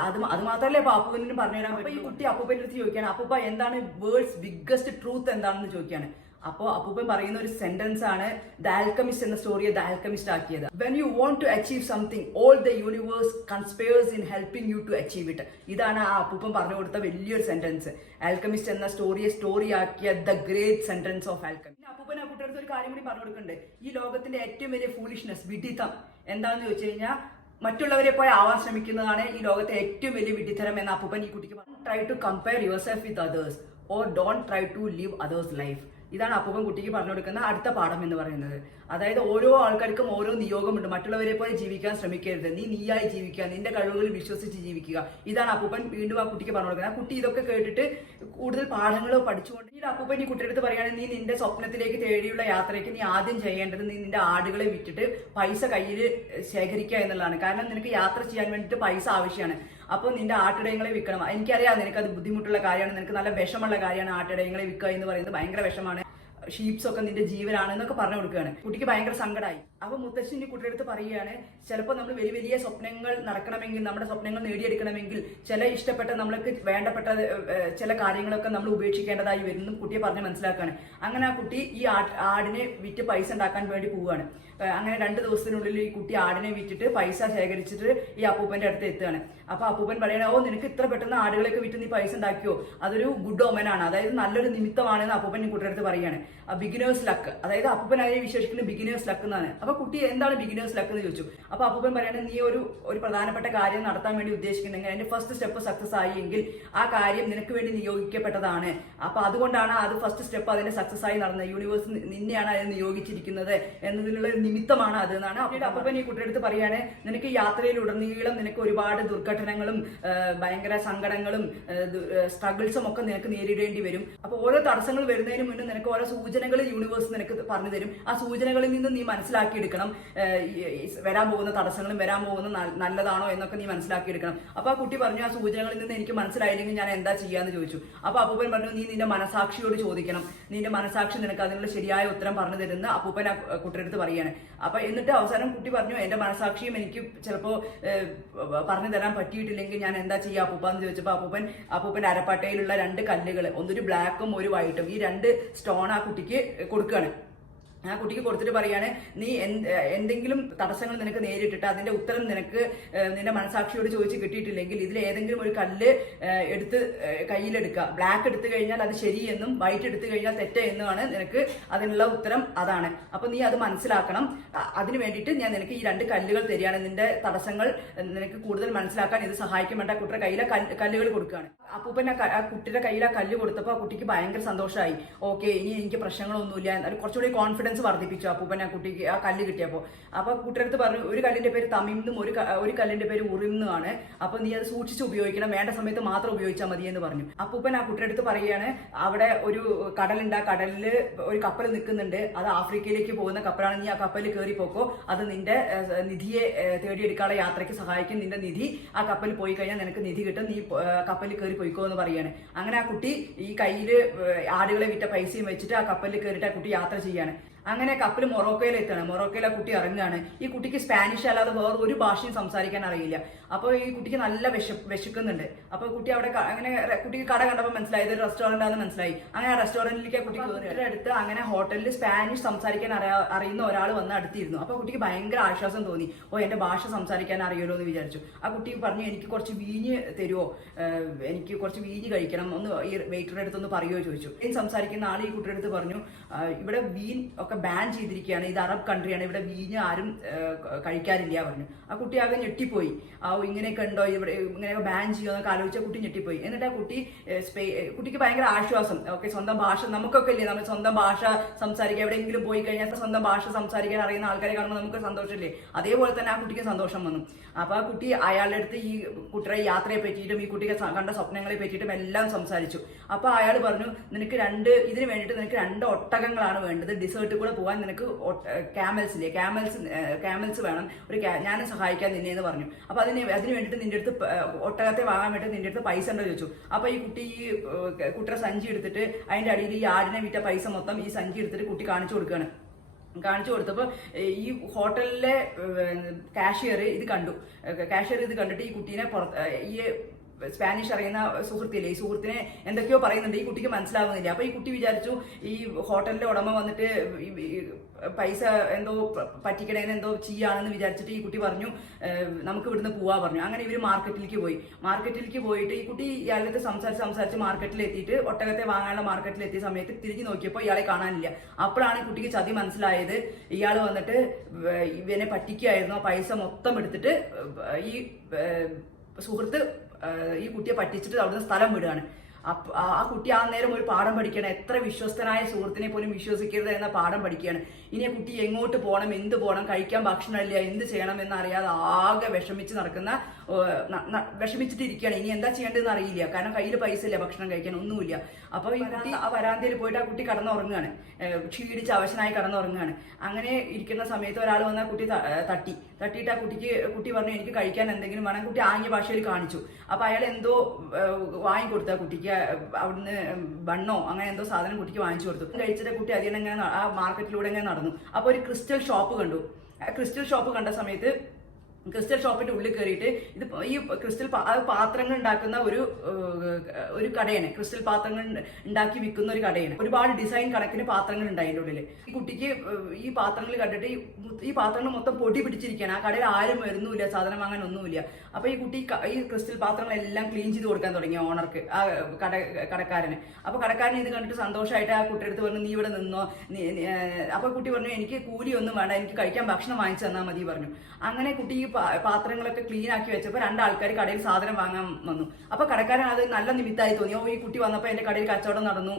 അത് മാത്രമല്ലേ അപ്പൊ അപ്പൂപ്പനും പറഞ്ഞുതരാൻ. അപ്പൊ ഈ കുട്ടി അപ്പൂപ്പൻ്റെ അടുത്ത് ചോദിക്കുകയാണ് അപ്പൂപ്പ എന്താണ് വേൾഡ്സ് ബിഗ്ഗസ്റ്റ് ട്രൂത്ത് എന്താണെന്ന് ചോദിക്കുകയാണ്. അപ്പോൾ അപ്പൂപ്പൻ പറയുന്ന ഒരു സെന്റൻസ് ആണ് ദ ആൽക്കമിസ്റ്റ് എന്ന സ്റ്റോറിയെ ദ ആൽക്കമിസ്റ്റ് ആക്കിയത്. When you want to achieve something all the universe conspires in helping you to achieve it. ഇതാണ് ആ അപ്പൂപ്പൻ പറഞ്ഞു കൊടുത്ത വലിയൊരു സെന്റൻസ്. ആൽക്കമിസ്റ്റ് എന്ന സ്റ്റോറിയെ സ്റ്റോറി ആക്കിയ the great sentence of alchemy. അപ്പൂപ്പൻ ആ കുട്ടിയുടെ ഒരു കാര്യം കൂടി പറഞ്ഞു കൊടുക്കുന്നുണ്ട്. ഈ ലോകത്തിന്റെ ഏറ്റവും വലിയ ഫൂളിഷ്നെസ്, വിഡിത്തം എന്താണെന്ന് ചോദിച്ചു കഴിഞ്ഞാൽ മറ്റുള്ളവരെ പോലെ ആവാൻ ശ്രമിക്കുന്നതാണ് ഈ ലോകത്തെ ഏറ്റവും വലിയ വിഡ്ഢിത്തരം എന്ന് അപ്പൂപ്പൻ ഈ കുട്ടിക്ക് പറഞ്ഞു. Try to compare yourself with others or don't try to live others life. ഇതാണ് അപ്പൂപ്പൻ കുട്ടിക്ക് പറഞ്ഞു കൊടുക്കുന്ന അടുത്ത പാഠം എന്ന് പറയുന്നത്. അതായത് ഓരോ ആൾക്കാർക്കും ഓരോ നിയോഗമുണ്ട്. മറ്റുള്ളവരെ പോലെ ജീവിക്കാൻ ശ്രമിക്കരുത്, നീയായി ജീവിക്കുക, നിന്റെ കഴിവുകളിൽ വിശ്വസിച്ച് ജീവിക്കുക. ഇതാണ് അപ്പൂപ്പൻ വീണ്ടും ആ കുട്ടിക്ക് പറഞ്ഞു കൊടുക്കുന്നത്. ആ കുട്ടി ഇതൊക്കെ കേട്ടിട്ട് കൂടുതൽ പാഠങ്ങൾ പഠിച്ചുകൊണ്ട് ഈ അപ്പൂപ്പൻ ഈ കുട്ടിയുടെ അടുത്ത് പറയുകയാണെങ്കിൽ നീ നിന്റെ സ്വപ്നത്തിലേക്ക് തേടിയുള്ള യാത്രയ്ക്ക് നീ ആദ്യം ചെയ്യേണ്ടത് നീ നിന്റെ ആടുകളെ വിറ്റിട്ട് പൈസ കയ്യിൽ ശേഖരിക്കുക എന്നുള്ളതാണ്. കാരണം നിനക്ക് യാത്ര ചെയ്യാൻ വേണ്ടിയിട്ട് പൈസ ആവശ്യമാണ്. അപ്പോൾ നിന്റെ ആട്ടിടയങ്ങളെ വിൽക്കണം. എനിക്കറിയാം നിനക്കത് ബുദ്ധിമുട്ടുള്ള കാര്യമാണ്, നിനക്ക് നല്ല വിഷമുള്ള കാര്യമാണ് ആട്ടിടയങ്ങളെ വിൽക്കുക എന്ന് പറയുന്നത്. ഭയങ്കര വിഷമാണ്, ഷീപ്സ് ഒക്കെ നിന്റെ ജീവനാണ് എന്നൊക്കെ പറഞ്ഞു കൊടുക്കുകയാണ്. കുട്ടിക്ക് ഭയങ്കര സങ്കടമായി. അപ്പൊ മുത്തശ്ശി കുട്ടിയുടെ അടുത്ത് പറയുകയാണ്, ചിലപ്പോൾ നമ്മൾ വലിയ വലിയ സ്വപ്നങ്ങൾ നടക്കണമെങ്കിൽ, നമ്മുടെ സ്വപ്നങ്ങൾ നേടിയെടുക്കണമെങ്കിൽ ചില ഇഷ്ടപ്പെട്ട നമ്മൾക്ക് വേണ്ടപ്പെട്ട ചില കാര്യങ്ങളൊക്കെ നമ്മൾ ഉപേക്ഷിക്കേണ്ടതായി വരുന്നു കുട്ടിയെ പറഞ്ഞ് മനസ്സിലാക്കുകയാണ്. അങ്ങനെ ആ കുട്ടി ഈ ആടിനെ വിറ്റ് പൈസ ഉണ്ടാക്കാൻ വേണ്ടി പോവുകയാണ്. അങ്ങനെ 2 ദിവസത്തിനുള്ളിൽ ഈ കുട്ടി ആടിനെ വിറ്റിട്ട് പൈസ ശേഖരിച്ചിട്ട് ഈ അപ്പൂപ്പന്റെ അടുത്ത് എത്തുകയാണ്. അപ്പൊ അപ്പൂപ്പൻ പറയണ, ഓ നിനക്ക് ഇത്ര പെട്ടെന്ന് ആടുകളൊക്കെ വിറ്റ് നീ പൈസ ഉണ്ടാക്കിയോ, അതൊരു ഗുഡ് ഓമനാണ്, അതായത് നല്ലൊരു നിമിത്തമാണെന്ന് അപ്പൂപ്പൻ കുട്ടിയുടെ അടുത്ത് പറയുകയാണ്. ബിഗിനേഴ്സ് ലക്ക്, അതായത് അപ്പൂപ്പൻ അതിനെ വിശേഷിക്കുന്നത് ബിഗിനേഴ്സ് ലക്ക് എന്നാണ്. അപ്പൊ കുട്ടി എന്താണ് ബിഗിനേഴ്സ് ലക്ക് എന്ന് ചോദിച്ചു. അപ്പൊ അപ്പൂപ്പൻ പറയുന്നത്, നീ ഒരു പ്രധാനപ്പെട്ട കാര്യം നടത്താൻ വേണ്ടി ഉദ്ദേശിക്കുന്നെങ്കിൽ അതിന്റെ ഫസ്റ്റ് സ്റ്റെപ്പ് സക്സസ് ആയി എങ്കിൽ ആ കാര്യം നിനക്ക് വേണ്ടി നിയോഗിക്കപ്പെട്ടതാണ്. അപ്പൊ അതുകൊണ്ടാണ് അത് ഫസ്റ്റ് സ്റ്റെപ്പ് അതിന്റെ സക്സസ് ആയി നടന്നത്. യൂണിവേഴ്സ് നിന്നെയാണ് അതിന് നിയോഗിച്ചിരിക്കുന്നത് എന്നതിനുള്ള നിമിത്തമാണ് അത് എന്നാണ് അപ്പൂപ്പൻ ഈ കുട്ടിയുടെ അടുത്ത് പറയാണ്. നിനക്ക് യാത്രയിലുടനീളം നിനക്ക് ഒരുപാട് ദുർഘടനകളും ഭയങ്കര സങ്കടങ്ങളും സ്ട്രഗിൾസും ഒക്കെ നിനക്ക് നേരിടേണ്ടി വരും. അപ്പൊ ഓരോ തടസ്സങ്ങൾ വരുന്നതിന് മുന്നേ നിനക്ക് ഓരോ സൂചനകൾ യൂണിവേഴ്സ് നിനക്ക് പറഞ്ഞു തരും. ആ സൂചനകളിൽ നിന്ന് നീ മനസ്സിലാക്കിയെടുക്കണം വരാൻ പോകുന്ന തടസ്സങ്ങളും വരാൻ പോകുന്ന നല്ലതാണോ എന്നൊക്കെ നീ മനസ്സിലാക്കിയെടുക്കണം. അപ്പൊ ആ കുട്ടി പറഞ്ഞു, ആ സൂചനകളിൽ നിന്ന് എനിക്ക് മനസ്സിലായില്ലെങ്കിൽ ഞാൻ എന്താ ചെയ്യാന്ന് ചോദിച്ചു. അപ്പൊ അപ്പൂപ്പൻ പറഞ്ഞു, നീ നിന്റെ മനസാക്ഷിയോട് ചോദിക്കണം, നിന്റെ മനസാക്ഷി നിനക്ക് അതിനുള്ള ശരിയായ ഉത്തരം പറഞ്ഞു തരുന്ന അപ്പൂപ്പൻ ആ കുട്ടിയുടെ അടുത്ത് പറയാണ്. അപ്പൊ എന്നിട്ട് അവസാനം കുട്ടി പറഞ്ഞു, എന്റെ മനസാക്ഷിയും എനിക്ക് ചിലപ്പോ പറഞ്ഞു തരാൻ പറ്റിയിട്ടില്ലെങ്കിൽ ഞാൻ എന്താ ചെയ്യുക അപ്പൂപ്പ എന്ന് ചോദിച്ചപ്പോ അപ്പൂപ്പന്റെ അരപ്പട്ടയിലുള്ള 2 കല്ലുകൾ, ഒന്നൊരു ബ്ലാക്കും ഒരു വൈറ്റും, ഈ 2 സ്റ്റോൺ ആ കുട്ടിക്ക് കൊടുക്കുകയാണ്. ആ കുട്ടിക്ക് കൊടുത്തിട്ട് പറയാണ്, നീ എന്തെങ്കിലും തടസ്സങ്ങൾ നിനക്ക് നേരിട്ടിട്ട് അതിന്റെ ഉത്തരം നിനക്ക് നിന്റെ മനസാക്ഷിയോട് ചോദിച്ച് കിട്ടിയിട്ടില്ലെങ്കിൽ ഇതിൽ ഏതെങ്കിലും ഒരു കല്ല് എടുത്ത് കയ്യിലെടുക്കുക. ബ്ലാക്ക് എടുത്തു കഴിഞ്ഞാൽ അത് ശരിയെന്നും വൈറ്റ് എടുത്തു കഴിഞ്ഞാൽ തെറ്റ് എന്നുമാണ് നിനക്ക് അതിനുള്ള ഉത്തരം അതാണ്. അപ്പൊ നീ അത് മനസ്സിലാക്കണം. അതിന് വേണ്ടിയിട്ട് ഞാൻ നിനക്ക് ഈ 2 കല്ലുകൾ തരികയാണ്. നിന്റെ തടസ്സങ്ങൾ നിനക്ക് കൂടുതൽ മനസ്സിലാക്കാൻ ഇത് സഹായിക്കും. വേണ്ട കുട്ടിയുടെ കയ്യിലെ കല്ലുകൾ കൊടുക്കുകയാണ്. അപ്പൂപ്പൻ ആ കുട്ടിയുടെ കയ്യിൽ ആ കല്ല് കൊടുത്തപ്പോൾ ആ കുട്ടിക്ക് ഭയങ്കര സന്തോഷമായി. ഓക്കെ, ഇനി എനിക്ക് പ്രശ്നങ്ങളൊന്നുമില്ല. കുറച്ചുകൂടി കോൺഫിഡൻസ് വർദ്ധിപ്പിച്ചു അപ്പൂപ്പൻ ആ കുട്ടിക്ക് ആ കല്ല് കിട്ടിയപ്പോൾ. അപ്പൊ കുട്ടിയുടെ അടുത്ത് പറഞ്ഞു, ഒരു കല്ലിന്റെ പേര് തമിന്നും ഒരു കല്ലിന്റെ പേര് ഉറിമെന്നുമാണ്. അപ്പൊ നീ അത് സൂക്ഷിച്ച് ഉപയോഗിക്കണം, വേണ്ട സമയത്ത് മാത്രം ഉപയോഗിച്ചാൽ മതി എന്ന് പറഞ്ഞു. അപ്പൂപ്പൻ ആ കുട്ടിയുടെ അടുത്ത് പറയുകയാണ്, അവിടെ ഒരു കടലുണ്ട്, ആ കടലിൽ ഒരു കപ്പൽ നിൽക്കുന്നുണ്ട്, അത് ആഫ്രിക്കയിലേക്ക് പോകുന്ന കപ്പലാണ്. നീ ആ കപ്പലിൽ കയറി പോക്കോ, അത് നിന്റെ നിധിയെ തേടിയെടുക്കാനുള്ള യാത്രയ്ക്ക് സഹായിക്കും. നിന്റെ നിധി ആ കപ്പലിൽ പോയി കഴിഞ്ഞാൽ നിനക്ക് നിധി കിട്ടും, നീ കപ്പലിൽ കയറി പോയിക്കോ എന്ന് പറയാണ്. അങ്ങനെ ആ കുട്ടി ഈ കയ്യില് ആടുകളെ വിറ്റ പൈസയും വെച്ചിട്ട് ആ കപ്പലിൽ കയറിയിട്ട് ആ കുട്ടി യാത്ര ചെയ്യാണ്. അങ്ങനെ കപ്പൽ മൊറോക്കോയിൽ എത്താണ്. മൊറോക്കോയിൽ ആ കുട്ടി ഇറങ്ങുകയാണ്. ഈ കുട്ടിക്ക് സ്പാനിഷ് അല്ലാതെ വേറെ ഒരു ഭാഷയും സംസാരിക്കാൻ അറിയില്ല. അപ്പോൾ ഈ കുട്ടിക്ക് നല്ല വിശക്കുന്നുണ്ട്. അപ്പോൾ കുട്ടി അവിടെ അങ്ങനെ കുട്ടിക്ക് കട കണ്ടപ്പോൾ മനസ്സിലായി ഇതൊരു റെസ്റ്റോറൻ്റ് ആണെന്ന് മനസ്സിലായി. അങ്ങനെ ആ റെസ്റ്റോറൻറ്റിലേക്ക് ആ കുട്ടി കയറി അടുത്ത് അങ്ങനെ ഹോട്ടലിൽ സ്പാനിഷ് സംസാരിക്കാൻ അറിയുന്ന ഒരാൾ വന്ന് അടുത്തിരുന്നു. അപ്പോൾ കുട്ടിക്ക് ഭയങ്കര ആശ്വാസം തോന്നി. ഓ, എൻ്റെ ഭാഷ സംസാരിക്കാൻ അറിയുമല്ലോ എന്ന് വിചാരിച്ചു. ആ കുട്ടി പറഞ്ഞു, എനിക്ക് കുറച്ച് വീഞ്ഞ് തരുമോ, എനിക്ക് കുറച്ച് വീഞ്ഞ് കഴിക്കണം, ഒന്ന് ഈ വെയിറ്ററുടെ അടുത്തൊന്ന് പറയുമോ ചോദിച്ചു. സംസാരിക്കുന്ന ആൾ ഈ കുട്ടിയുടെ അടുത്ത് പറഞ്ഞു, ഇവിടെ വീൻ ബാൻ ചെയ്തിരിക്കുകയാണ്, ഇത് അറബ് കൺട്രിയാണ്, ഇവിടെ വീഞ്ഞ് ആരും കഴിക്കാറില്ല പറഞ്ഞു. ആ കുട്ടി ആകെ ഞെട്ടിപ്പോയി. ഇങ്ങനെയൊക്കെ ഉണ്ടോ, ഇവിടെ ഇങ്ങനെയൊക്കെ ബാൻ ചെയ്യുമെന്നൊക്കെ ആലോചിച്ച കുട്ടി ഞെട്ടിപ്പോയി. എന്നിട്ട് ആ കുട്ടിക്ക് ഭയങ്കര ആശ്വാസം. ഓക്കെ, സ്വന്തം ഭാഷ നമുക്കൊക്കെ ഇല്ലേ, നമ്മൾ സ്വന്തം ഭാഷ സംസാരിക്കുക, എവിടെയെങ്കിലും പോയി കഴിഞ്ഞാൽ സ്വന്തം ഭാഷ സംസാരിക്കാൻ അറിയുന്ന ആൾക്കാരെ കാണുമ്പോൾ നമുക്ക് സന്തോഷമില്ലേ, അതേപോലെ തന്നെ ആ കുട്ടിക്ക് സന്തോഷം വന്നു. അപ്പൊ ആ കുട്ടി അയാളുടെ അടുത്ത് ഈ കുട്ടിയുടെ യാത്രയെ പറ്റിയിട്ടും ഈ കുട്ടിക്ക് കണ്ട സ്വപ്നങ്ങളെ പറ്റിയിട്ടും എല്ലാം സംസാരിച്ചു. അപ്പൊ അയാൾ പറഞ്ഞു, നിനക്ക് ഇതിന് വേണ്ടിയിട്ട് നിനക്ക് 2 ഒട്ടകങ്ങളാണ് വേണ്ടത്, ഡിസേർട്ട് കൂടെ പോകാൻ നിനക്ക് ക്യാമൽസ് വേണം, ഞാനും സഹായിക്കാൻ നിന്നെ എന്ന് പറഞ്ഞു. അപ്പൊ അതിന് വേണ്ടിയിട്ട് നിന്റെ അടുത്ത് ഒട്ടകത്തെ വാങ്ങാൻ വേണ്ടി നിന്റെ അടുത്ത് പൈസ ഉണ്ടോ ചോദിച്ചു. അപ്പൊ ഈ കുട്ടിയുടെ സഞ്ചി എടുത്തിട്ട് അതിന്റെ അടിയിൽ ഈ ആടിനെ വിറ്റ പൈസ മൊത്തം ഈ സഞ്ചി എടുത്തിട്ട് കുട്ടി കാണിച്ചു കൊടുക്കുകയാണ്. കാണിച്ചു കൊടുത്തപ്പോൾ ഈ ഹോട്ടലിലെ കാഷ്യർ ഇത് കണ്ടിട്ട് ഈ കുട്ടീനെ സ്പാനിഷ് അറിയുന്ന സുഹൃത്തില്ലേ, ഈ സുഹൃത്തിനെ എന്തൊക്കെയോ പറയുന്നുണ്ട്, ഈ കുട്ടിക്ക് മനസ്സിലാവുന്നില്ല. അപ്പൊ ഈ കുട്ടി വിചാരിച്ചു ഈ ഹോട്ടലിന്റെ ഉടമ വന്നിട്ട് പൈസ എന്തോ പറ്റിക്കണേന് എന്തോ ചെയ്യാണെന്ന് വിചാരിച്ചിട്ട് ഈ കുട്ടി പറഞ്ഞു നമുക്ക് ഇവിടുന്ന് പോവാ പറഞ്ഞു. അങ്ങനെ ഇവര് മാർക്കറ്റിലേക്ക് പോയിട്ട് ഈ കുട്ടി ഇയാളുടെ സംസാരിച്ച് മാർക്കറ്റിൽ എത്തിയിട്ട് ഒട്ടകത്തെ വാങ്ങാനുള്ള മാർക്കറ്റിൽ എത്തിയ സമയത്ത് തിരിഞ്ഞു നോക്കിയപ്പോൾ ഇയാളെ കാണാനില്ല. അപ്പോഴാണ് കുട്ടിക്ക് ചതി മനസ്സിലായത്. ഇയാൾ വന്നിട്ട് ഇവനെ പറ്റിക്കുകയായിരുന്നു. ആ പൈസ മൊത്തം എടുത്തിട്ട് ഈ സുഹൃത്ത് ഈ കുട്ടിയെ പറ്റിച്ചിട്ട് അവിടുന്ന് സ്ഥലം വിടുകയാണ്. ആ കുട്ടി ആ നേരം ഒരു പാഠം പഠിക്കണം. എത്ര വിശ്വസ്തനായ സുഹൃത്തിനെ പോലും വിശ്വസിക്കരുത് എന്ന പാഠം പഠിക്കുകയാണ്. ഇനി ആ കുട്ടി എങ്ങോട്ട് പോകണം, എന്ത് പോകണം, കഴിക്കാൻ ഭക്ഷണമില്ല, എന്ത് ചെയ്യണം എന്നറിയാതെ ആകെ വിഷമിച്ചിട്ടിരിക്കുകയാണ്. ഇനി എന്താ ചെയ്യേണ്ടതെന്ന് അറിയില്ല. കാരണം കയ്യിൽ പൈസ ഇല്ല, ഭക്ഷണം കഴിക്കാൻ ഒന്നുമില്ല. അപ്പൊ ഈ കുട്ടി ആ വരാന്തയിൽ പോയിട്ട് ആ കുട്ടി കടന്നുറങ്ങുകയാണ്. ക്ഷീണിച്ച് അവശനായി കടന്നുറങ്ങുകയാണ്. അങ്ങനെ ഇരിക്കുന്ന സമയത്ത് ഒരാൾ വന്ന കുട്ടി തട്ടിയിട്ട് ആ കുട്ടി പറഞ്ഞു എനിക്ക് കഴിക്കാൻ എന്തെങ്കിലും വേണം. കുട്ടി ആംഗ്യ ഭാഷയിൽ കാണിച്ചു. അപ്പൊ അയാൾ എന്തോ വാങ്ങിക്കൊടുത്തു. ആ കുട്ടിക്ക് അവിടുന്ന് ബണ്ണോ അങ്ങനെ എന്തോ സാധനം കുട്ടിക്ക് വാങ്ങിച്ചു കൊടുത്തു. കഴിച്ചിട്ട് കുട്ടി അധികം ഇങ്ങനെ ആ മാർക്കറ്റിലൂടെ ഇങ്ങനെ നടന്നു. അപ്പൊ ഒരു ക്രിസ്റ്റൽ ഷോപ്പ് കണ്ടു. ക്രിസ്റ്റൽ ഷോപ്പ് കണ്ട സമയത്ത് ക്രിസ്റ്റൽ ഷോപ്പിന്റെ ഉള്ളിൽ കയറിയിട്ട് ഇത് ഈ ക്രിസ്റ്റൽ പാത്രങ്ങൾ ഉണ്ടാക്കുന്ന ഒരു കടയാണ്. ക്രിസ്റ്റൽ പാത്രങ്ങൾ ഉണ്ടാക്കി വിൽക്കുന്ന ഒരു കടയാണ്. ഒരുപാട് ഡിസൈൻ കണക്കിന് പാത്രങ്ങൾ ഉണ്ട് അതിൻ്റെ ഉള്ളിൽ. ഈ കുട്ടിക്ക് ഈ പാത്രങ്ങൾ കണ്ടിട്ട് ഈ പാത്രങ്ങൾ മൊത്തം പൊടി പിടിച്ചിരിക്കുകയാണ്. ആ കടയിൽ ആരും വരുന്നുമില്ല, സാധനം വാങ്ങാൻ ഒന്നുമില്ല. അപ്പൊ ഈ കുട്ടി ഈ ക്രിസ്റ്റൽ പാത്രങ്ങളെല്ലാം ക്ലീൻ ചെയ്ത് കൊടുക്കാൻ തുടങ്ങി ഓണർക്ക്, ആ കടക്കാരന്. അപ്പൊ കടക്കാരൻ ഇത് കണ്ടിട്ട് സന്തോഷമായിട്ട് ആ കുട്ടിയുടെ അടുത്ത് പറഞ്ഞു നീ ഇവിടെ നിന്നോ. അപ്പൊ കുട്ടി പറഞ്ഞു എനിക്ക് കൂലിയൊന്നും വേണ്ട, എനിക്ക് കഴിക്കാൻ ഭക്ഷണം വാങ്ങിച്ചു തന്നാൽ മതി പറഞ്ഞു. അങ്ങനെ കുട്ടി ഈ പാത്രങ്ങളൊക്കെ ക്ലീൻ ആക്കി വെച്ചപ്പോൾ രണ്ടാൾക്കാർ കടയിൽ സാധനം വാങ്ങാൻ വന്നു. അപ്പൊ കടക്കാരൻ അത് നല്ല നിമിത്തമായി തോന്നി. ഈ കുട്ടി വന്നപ്പോൾ എന്റെ കടയിൽ കച്ചവടം നടന്നു,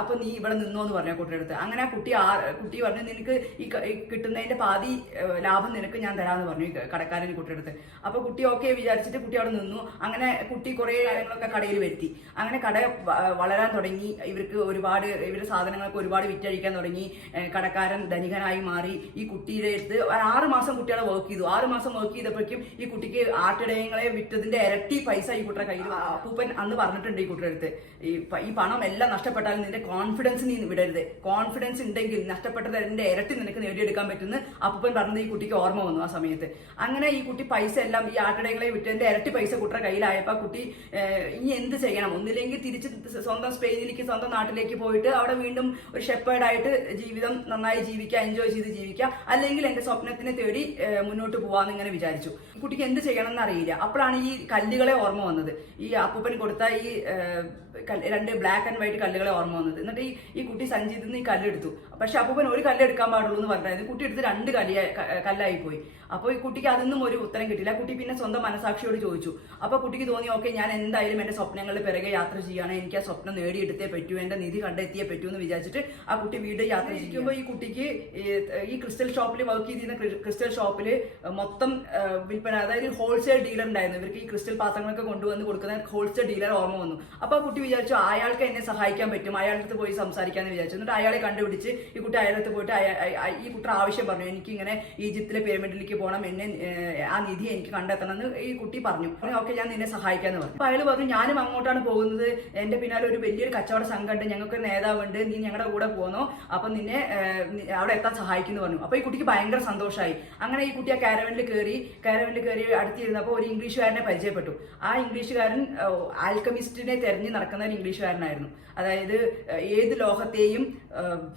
അപ്പൊ നീ ഇവിടെ നിന്നോ എന്ന് പറഞ്ഞു കുട്ടിയുടെ അടുത്ത്. അങ്ങനെ ആ കുട്ടി പറഞ്ഞു നിനക്ക് ഈ കിട്ടുന്നതിന്റെ പാതി ലാഭം നിനക്ക് ഞാൻ തരാമെന്ന് പറഞ്ഞു കടക്കാരൻ കുട്ടിയുടെ അടുത്ത്. അപ്പൊ കുട്ടി ഓക്കെ വിചാരിച്ചിട്ട് കുട്ടി അവിടെ നിന്നു. അങ്ങനെ കുട്ടി കുറെ കാര്യങ്ങളൊക്കെ കടയിൽ വരുത്തി. അങ്ങനെ കട വളരാൻ തുടങ്ങി. ഇവരുടെ സാധനങ്ങൾക്ക് ഒരുപാട് വിറ്റഴിക്കാൻ തുടങ്ങി. കടക്കാരൻ ധനികനായി മാറി. ഈ കുട്ടിയുടെ അടുത്ത് 6 മാസം കുട്ടികളെ വർക്ക് ചെയ്തു. 6 മാസം വർക്ക് ചെയ്തപ്പോഴേക്കും ഈ കുട്ടിക്ക് ആട്ടിടയങ്ങളെ വിറ്റതിന്റെ ഇരട്ടി പൈസ ഈ കുട്ടിയുടെ കയ്യിൽ. അപ്പൂപ്പൻ അന്ന് പറഞ്ഞിട്ടുണ്ട് ഈ കുട്ടിയുടെ അടുത്ത് ഈ പണം എല്ലാം നഷ്ടപ്പെട്ടാലും നിന്റെ കോൺഫിഡൻസ് നീ വിടരുത്. കോൺഫിഡൻസ് ഉണ്ടെങ്കിൽ നഷ്ടപ്പെട്ടതിന്റെ ഇരട്ടി നിനക്ക് നേടിയെടുക്കാൻ പറ്റുന്ന അപ്പൂപ്പൻ പറഞ്ഞത് ഈ കുട്ടിക്ക് ഓർമ്മ വന്നു ആ സമയത്ത്. അങ്ങനെ ഈ കുട്ടി പൈസ എല്ലാം ഈ ആട്ടിടയങ്ങളെ വിറ്റതിന്റെ ഇരട്ടി പൈസ കുട്ടിയുടെ കയ്യിലായപ്പോ കുട്ടി ഇനി എന്ത് ചെയ്യണം, ഒന്നില്ലെങ്കിൽ തിരിച്ച് സ്വന്തം സ്പെയിനിലേക്ക് സ്വന്തം നാട്ടിലേക്ക് പോയിട്ട് അവിടെ വീണ്ടും ഒരു ഷെപ്പേർഡായിട്ട് ജീവിതം നന്നായി ജീവിക്കുക, എൻജോയ് ചെയ്ത് ജീവിക്കുക, അല്ലെങ്കിൽ എന്റെ സ്വപ്നത്തിനെ തേടി മുന്നോട്ട് പോവാന്ന് ഇങ്ങനെ വിചാരിച്ചു. കുട്ടിക്ക് എന്ത് ചെയ്യണം എന്ന് അറിയില്ല. അപ്പോഴാണ് ഈ കല്ലുകളെ ഓർമ്മ വന്നത്. ഈ അപ്പൂപ്പൻ കൊടുത്ത ഈ 2 ബ്ലാക്ക് ആൻഡ് വൈറ്റ് കല്ലുകളെ ഓർമ്മ വന്നത്. എന്നിട്ട് ഈ കുട്ടി സഞ്ചിയിൽ നിന്ന് ഈ കല്ലെടുത്തു. പക്ഷെ അപ്പൂപ്പൻ ഒരു കല്ല് എടുക്കാൻ പാടുള്ളൂ എന്ന് പറഞ്ഞായിരുന്നു. കുട്ടി എടുത്ത് 2 കല്ലായി പോയി. അപ്പോൾ ഈ കുട്ടിക്ക് അതിന്നും ഒരു ഉത്തരം കിട്ടില്ല. കുട്ടി പിന്നെ സ്വന്തം മനസാക്ഷിയോട് ചോദിച്ചു. അപ്പൊ കുട്ടിക്ക് തോന്നി ഓക്കെ ഞാൻ എന്തായാലും എന്റെ സ്വപ്നങ്ങളുടെ പിറകെ യാത്ര ചെയ്യാണ്, എനിക്ക് ആ സ്വപ്നം നേടിയെടുത്തേ പറ്റൂ, എന്റെ നിധി കണ്ടെത്തിയേ പറ്റൂ എന്ന് വിചാരിച്ചിട്ട് ആ കുട്ടി വീട് യാത്ര ചെയ്യുമ്പോൾ ഈ കുട്ടിക്ക് ഈ ക്രിസ്റ്റൽ ഷോപ്പിൽ വർക്ക് ചെയ്തിരുന്ന ക്രിസ്റ്റൽ ഷോപ്പിൽ മൊത്തം വിൽപ്പന, അതായത് ഹോൾസെയിൽ ഡീലർ ഉണ്ടായിരുന്നു. ഇവർക്ക് ഈ ക്രിസ്റ്റൽ പാത്രങ്ങളൊക്കെ കൊണ്ടുവന്ന് കൊടുക്കുന്ന ഹോൾസെയിൽ ഡീലർ ഓർമ്മ വന്നു. അപ്പൊ ആ കുട്ടി വിചാരിച്ചു അയാൾക്ക് എന്നെ സഹായിക്കാൻ പറ്റും, അയാളുടെ അടുത്ത് പോയി സംസാരിക്കാന്ന് വിചാരിച്ചു. എന്നിട്ട് അയാളെ കണ്ടുപിടിച്ച് ഈ കുട്ടി അയാളുടെ അടുത്ത് പോയിട്ട് ഈ കുട്ടി ആവശ്യം പറഞ്ഞു, എനിക്ക് ഇങ്ങനെ ഈജിപ്തിലെ പിരമിഡിലേക്ക് പോകണം, എന്നെ ആ നിധി എനിക്ക് കണ്ടെത്തണം എന്ന് ഈ കുട്ടി പറഞ്ഞു. ഓക്കെ ഞാൻ നിന്നെ സഹായിക്കാന്ന് പറഞ്ഞു. അപ്പൊ അയാൾ പറഞ്ഞു ഞാനും അങ്ങോട്ടാണ് പോകുന്നത്, എന്റെ പിന്നാലെ ഒരു വലിയൊരു കച്ചവട സംഘം ഉണ്ട്, ഞങ്ങൾക്ക് നേതാവുണ്ട്, നീ ഞങ്ങളുടെ കൂടെ പോന്നോ, അപ്പൊ നിന്നെ അവിടെ എത്താൻ സഹായിക്കുന്നു പറഞ്ഞു. അപ്പൊ ഈ കുട്ടിക്ക് ഭയങ്കര സന്തോഷമായി. അങ്ങനെ ഈ കുട്ടി ആ കാരവനിൽ കയറി അടുത്തിരുന്നപ്പോൾ ഒരു ഇംഗ്ലീഷുകാരനെ പരിചയപ്പെട്ടു. ആ ഇംഗ്ലീഷുകാരൻ ആൽക്കമിസ്റ്റിനെ തെരഞ്ഞു നടക്കുന്ന ഒരു ഇംഗ്ലീഷുകാരനായിരുന്നു. അതായത് ഏത് ലോഹത്തെയും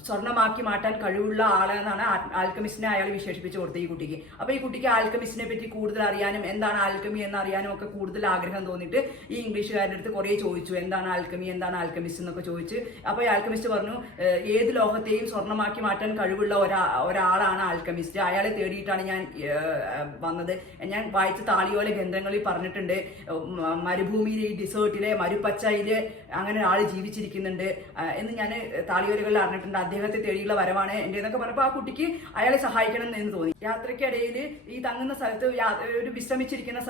സ്വർണ്ണമാക്കി മാറ്റാൻ കഴിവുള്ള ആളെന്നാണ് ആൽക്കമിസ്റ്റിനെ അയാൾ വിശേഷിപ്പിച്ചു കൊടുത്തത് ഈ കുട്ടിക്ക്. അപ്പൊ ഈ കുട്ടിക്ക് ആൽക്കമിസ്റ്റിനെ പറ്റി കൂടുതൽ അറിയാനും എന്താണ് ആൽക്കമി എന്ന് അറിയാനും ഒക്കെ കൂടുതൽ ആഗ്രഹം തോന്നിയിട്ട് ഈ ഇംഗ്ലീഷുകാരുടെ അടുത്ത് കുറെ ചോദിച്ചു, എന്താണ് ആൽക്കമി, എന്താണ് ആൽക്കമിസ്റ്റ് എന്നൊക്കെ ചോദിച്ചു. അപ്പൊ ഈ ആൽക്കമിസ്റ്റ് പറഞ്ഞു ഏത് ലോഹത്തെയും സ്വർണ്ണമാക്കി മാറ്റാൻ കഴിവുള്ള ഒരാളാണ് ആൽക്കമിസ്റ്റ്, അയാളെ തേടിയിട്ടാണ് ഞാൻ വന്നത്. ഞാൻ വായിച്ച താളിയോല ഗ്രന്ഥങ്ങളിൽ പറഞ്ഞിട്ടുണ്ട് മരുഭൂമിയിലെ ഈ ഡിസേർട്ടിലെ മരുപ്പച്ചയില് അങ്ങനെ ഒരാൾ ജീവിച്ചിരിക്കുന്നുണ്ട് എന്ന് ഞാൻ താളിയോലകളിൽ അറിഞ്ഞിട്ടുണ്ട്. അദ്ദേഹത്തെ തേടിയുള്ള വരവാണ് എൻ്റെ എന്നൊക്കെ പറഞ്ഞപ്പോൾ ആ കുട്ടിക്ക് അയാളെ സഹായിക്കണം എന്ന് തോന്നി. യാത്രയ്ക്കിടയിൽ ഈ തങ്ങുന്ന സ്ഥലത്ത് ഒരു വിശ്രമിച്ചിരിക്കുന്ന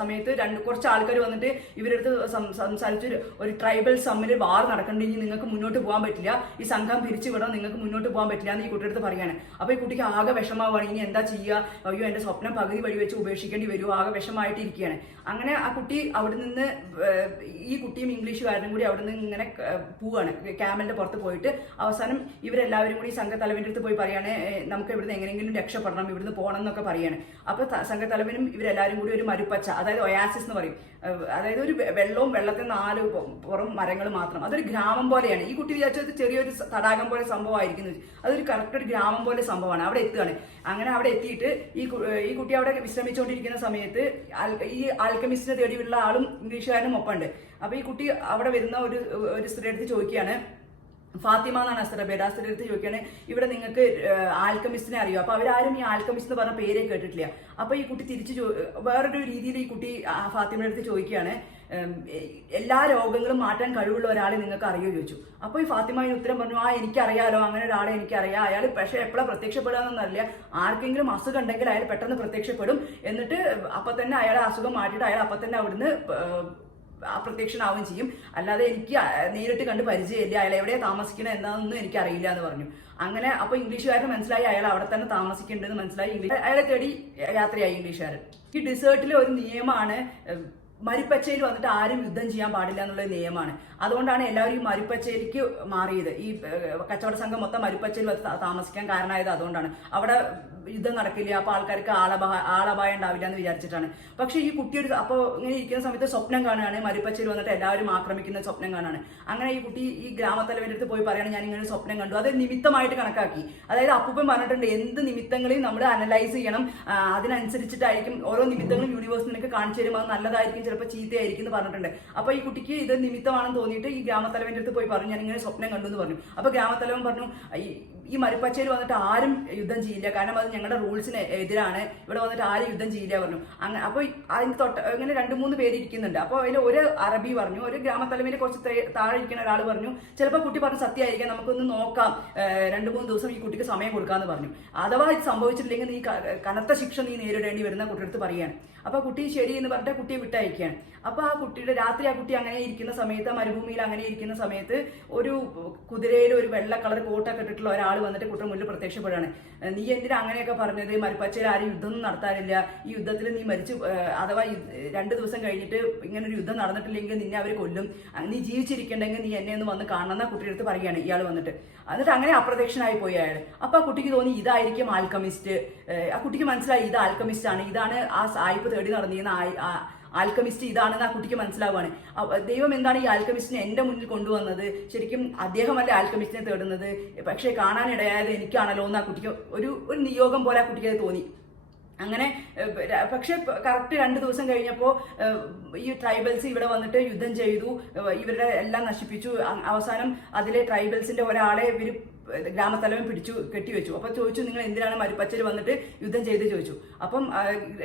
സമയത്ത് കുറച്ച് ആൾക്കാർ വന്നിട്ട് ഇവരടുത്ത് സംസാരിച്ച് ഒരു ട്രൈബൽ സമ്മിൽ വാർ നടക്കണ്ടെങ്കിൽ നിങ്ങൾക്ക് മുന്നോട്ട് പോകാൻ പറ്റില്ല, ഈ സംഘം പിരിച്ചുവിടാൻ നിങ്ങൾക്ക് മുന്നോട്ട് പോകാൻ പറ്റില്ല എന്ന് ഈ കുട്ടിയുടെ അടുത്ത് പറയാണ്. അപ്പൊ ഈ കുട്ടിക്ക് ആകെ വിഷമാവാണ്, ഇനി എന്താ ചെയ്യുക, അയ്യോ എന്റെ സ്വപ്നം പകുതി വഴി വെച്ച് ഉപേക്ഷിക്കേണ്ടി വരുമോ, ആകെ വിഷമായിട്ടിരിക്കുകയാണ്. അങ്ങനെ ആ കുട്ടി അവിടെ നിന്ന്, ഈ കുട്ടിയും ഇംഗ്ലീഷുകാരനും കൂടി അവിടെ നിന്ന് ഇങ്ങനെ പോവാണ്, ക്യാമലിന്റെ പുറത്ത് പോയിട്ട്. അവസാനം ഇവരെല്ലാവരും കൂടി സംഘത്തലവന്റെ അടുത്ത് പോയി പറയാണ്, നമുക്ക് ഇവിടുന്ന് എങ്ങനെയെങ്കിലും രക്ഷപ്പെടണം, ഇവിടുന്ന് പോകണം എന്നൊക്കെ പറയാണ്. അപ്പൊ സംഘത്തലവനും ഇവരെല്ലാവരും കൂടി ഒരു മരുപ്പച്ച, അതായത് ഒയാസിസ് എന്ന് പറയും, അതായത് ഒരു വെള്ളവും വെള്ളത്തിൽ 4 പുറം മരങ്ങൾ മാത്രം, അതൊരു ഗ്രാമം പോലെയാണ്. ഈ കുട്ടി വിചാരിച്ചത് ചെറിയൊരു തടാകം പോലെ സംഭവമായിരിക്കുന്നു, അതൊരു കറക്റ്റ് ഒരു ഗ്രാമം പോലെ സംഭവമാണ്. അവിടെ എത്തുകയാണ്. അങ്ങനെ അവിടെ എത്തിയിട്ട് ഈ കുട്ടി അവിടെ വിശ്രമിച്ചുകൊണ്ടിരിക്കുന്ന സമയത്ത് ഈ ആൽക്കമിസ്റ്റിനെ തേടിയുള്ള ആളും ഇംഗ്ലീഷുകാരനും ഒപ്പമുണ്ട്. അപ്പൊ ഈ കുട്ടി അവിടെ വരുന്ന ഒരു സ്ത്രീ അടുത്ത് ചോദിക്കുകയാണ്, ഫാത്തിമ എന്നാണ് ആ സ്ത്രീയുടെ പേര്. ആ സ്ത്രീ അടുത്ത് ചോദിക്കുകയാണ്, ഇവിടെ നിങ്ങൾക്ക് ആൽക്കമിസ്റ്റിനെ അറിയോ? അപ്പൊ അവരാരും ഈ ആൽക്കമിസ്റ്റ് എന്ന് പറഞ്ഞ പേരെ കേട്ടിട്ടില്ല. അപ്പൊ ഈ കുട്ടി തിരിച്ച് വേറൊരു രീതിയിൽ ഈ കുട്ടി ഫാത്തിമയുടെ അടുത്ത് ചോദിക്കുകയാണ്, എല്ലാ രോഗങ്ങളും മാറ്റാൻ കഴിവുള്ള ഒരാളെ നിങ്ങൾക്ക് അറിയോ ചോദിച്ചു. അപ്പൊ ഈ ഫാത്തിമ ഉത്തരം പറഞ്ഞു, എനിക്കറിയാലോ, അങ്ങനെ ഒരാളെ എനിക്കറിയാം. അയാൾ പക്ഷെ എപ്പോഴാണ് പ്രത്യക്ഷപ്പെടുകയെന്നറിയില്ല, ആർക്കെങ്കിലും അസുഖം ഉണ്ടെങ്കിൽ അയാൾ പെട്ടെന്ന് പ്രത്യക്ഷപ്പെടും, എന്നിട്ട് അപ്പൊ തന്നെ അയാളെ അസുഖം മാറ്റിയിട്ട് അയാൾ അപ്പൊ തന്നെ അവിടുന്ന് അപ്രത്യക്ഷനാവുകയും ചെയ്യും. അല്ലാതെ എനിക്ക് നേരിട്ട് കണ്ട് പരിചയമില്ല, അയാൾ എവിടെയാണ് താമസിക്കണത് എന്താണെന്നൊന്നും എനിക്ക് അറിയില്ല എന്ന് പറഞ്ഞു. അങ്ങനെ അപ്പൊ ഇംഗ്ലീഷുകാരന് മനസ്സിലായി അയാൾ അവിടെ തന്നെ താമസിക്കേണ്ടതെന്ന് മനസ്സിലായി. അയാളെ തേടി യാത്രയായി ഇംഗ്ലീഷുകാരൻ. ഈ ഡെസേർട്ടിലെ ഒരു നിയമമാണ്, മരുപ്പച്ചയിൽ വന്നിട്ട് ആരും യുദ്ധം ചെയ്യാൻ പാടില്ല എന്നുള്ള നിയമമാണ്. അതുകൊണ്ടാണ് എല്ലാവരും ഈ മരുപ്പച്ചയിലേക്ക് മാറിയത്. ഈ കച്ചവട സംഘം മൊത്തം മരുപ്പച്ചയിൽ താമസിക്കാൻ കാരണമായത് അതുകൊണ്ടാണ്. അവിടെ യുദ്ധം നടക്കില്ല, അപ്പൊ ആൾക്കാർക്ക് ആളപായം ഉണ്ടാവില്ല എന്ന് വിചാരിച്ചിട്ടാണ്. പക്ഷെ ഈ കുട്ടി അപ്പോൾ ഇങ്ങനെ ഇരിക്കുന്ന സമയത്ത് സ്വപ്നം കാണുകയാണ്, മരുപ്പച്ചയിൽ വന്നിട്ട് എല്ലാവരും ആക്രമിക്കുന്ന സ്വപ്നം കാണുകയാണ്. അങ്ങനെ ഈ കുട്ടി ഈ ഗ്രാമത്തലവന്റെ അടുത്ത് പോയി പറയാണ്, ഞാൻ ഇങ്ങനെ സ്വപ്നം കണ്ടു. അത് നിമിത്തമായിട്ട് കണക്കാക്കി. അതായത് അപ്പൂപ്പൻ പറഞ്ഞിട്ടുണ്ട്, എന്ത് നിമിത്തങ്ങളെയും നമ്മൾ അനലൈസ് ചെയ്യണം, അതിനനുസരിച്ചിട്ടായിരിക്കും ഓരോ നിമിത്തങ്ങളും യൂണിവേഴ്സ് നിനക്ക് കാണിച്ചു തരും, അത് നല്ലതായിരിക്കും ചിലപ്പോൾ ചീത്തയായിരിക്കും എന്ന് പറഞ്ഞിട്ടുണ്ട്. അപ്പൊ ഈ കുട്ടിക്ക് ഇത് നിമിത്തമാണെന്ന് തോന്നിയിട്ട് ഈ ഗ്രാമത്തലവന്റെ അടുത്ത് പോയി പറഞ്ഞു, ഞാൻ ഇങ്ങനെ സ്വപ്നം കണ്ടു എന്ന് പറഞ്ഞു. അപ്പൊ ഗ്രാമത്തലവൻ പറഞ്ഞു, ഈ മരുപ്പച്ചയിൽ വന്നിട്ട് ആരും യുദ്ധം ചെയ്യില്ല, കാരണം അത് ഞങ്ങളുടെ റൂൾസിന് എതിരാണ്, ഇവിടെ വന്നിട്ട് ആരും യുദ്ധം ചെയ്യില്ല പറഞ്ഞു. അങ്ങനെ അപ്പൊ അതിന് ഇങ്ങനെ 2-3 പേര് ഇരിക്കുന്നുണ്ട്. അപ്പൊ അതിൽ ഒരു അറബി പറഞ്ഞു, ഒരു ഗ്രാമത്തലവന് കുറച്ച് താഴെ ഇരിക്കുന്ന ഒരാൾ പറഞ്ഞു, ചിലപ്പോൾ കുട്ടി പറഞ്ഞ സത്യമായിരിക്കാം, നമുക്കൊന്ന് നോക്കാം, 2-3 ദിവസം ഈ കുട്ടിക്ക് സമയം കൊടുക്കാന്ന് പറഞ്ഞു. അഥവാ ഇത് സംഭവിച്ചിട്ടില്ലെങ്കിൽ നീ കനത്ത ശിക്ഷ നീ നേരിടേണ്ടി വരുന്ന കുട്ടിയെടുത്ത് പറയാണ്. അപ്പൊ കുട്ടി ശരി എന്ന് പറഞ്ഞിട്ട് കുട്ടിയെ വിട്ടയക്കുകയാണ്. അപ്പൊ ആ കുട്ടിയുടെ രാത്രി ആ കുട്ടി അങ്ങനെ ഇരിക്കുന്ന സമയത്ത്, മരുഭൂമിയിൽ അങ്ങനെ ഇരിക്കുന്ന സമയത്ത്, ഒരു കുതിരയിൽ ഒരു വെള്ള കളർ കോട്ടൊക്കെ ഇട്ടിട്ടുള്ള ഒരാൾ വന്നിട്ട് കുട്ടിയുടെ മുന്നിൽ പ്രത്യക്ഷപ്പെടുകയാണ്. നീ എന്തിനാ അങ്ങനെയൊക്കെ പറഞ്ഞത്? മരുപ്പച്ചയിൽ ആരും യുദ്ധമൊന്നും നടത്താനില്ല, ഈ യുദ്ധത്തിൽ നീ മരിച്ചു, അഥവാ 2 ദിവസം കഴിഞ്ഞിട്ട് ഇങ്ങനെ ഒരു യുദ്ധം നടന്നിട്ടില്ലെങ്കിൽ നിന്നെ അവർ കൊല്ലും, നീ ജീവിച്ചിരിക്കണ്ടെങ്കിൽ നീ എന്നെ ഒന്ന് വന്ന് കാണണം എന്നാ കുട്ടിയുടെ അടുത്ത് പറയുകയാണ് ഇയാൾ വന്നിട്ട്. എന്നിട്ട് അങ്ങനെ അപ്രത്യക്ഷനായി പോയി അയാൾ. അപ്പൊ ആ കുട്ടിക്ക് തോന്നി ഇതായിരിക്കും ആൽക്കമിസ്റ്റ്. ആ കുട്ടിക്ക് മനസ്സിലായി ഇത് ആൽക്കമിസ്റ്റ് ആണ്, ഇതാണ് ആ സായിപ്പ് തേടി നടന്നിരുന്ന ആൽക്കമിസ്റ്റ് ഇതാണെന്ന് ആ കുട്ടിക്ക് മനസ്സിലാവുകയാണ്. ദൈവം എന്താണ് ഈ ആൽക്കമിസ്റ്റിനെ എന്റെ മുന്നിൽ കൊണ്ടുവന്നത്? ശരിക്കും അദ്ദേഹമല്ല ആൽക്കമിസ്റ്റിനെ തേടുന്നത്, പക്ഷെ കാണാനിടയായത് എനിക്കാണല്ലോ എന്ന് ആ കുട്ടിക്ക് ഒരു നിയോഗം പോലെ ആ കുട്ടിക്ക് അത് തോന്നി. അങ്ങനെ പക്ഷെ കറക്റ്റ് 2 ദിവസം കഴിഞ്ഞപ്പോൾ ഈ ട്രൈബൽസ് ഇവിടെ വന്നിട്ട് യുദ്ധം ചെയ്തു, ഇവരുടെ എല്ലാം നശിപ്പിച്ചു. അവസാനം അതിലെ ട്രൈബൽസിന്റെ ഒരാളെ ഇവർ ഗ്രാമത്തലവൻ പിടിച്ചു കെട്ടിവെച്ചു. അപ്പൊ ചോദിച്ചു, നിങ്ങൾ എന്തിനാണ് മരുപ്പച്ചയിൽ വന്നിട്ട് യുദ്ധം ചെയ്ത് ചോദിച്ചു. അപ്പം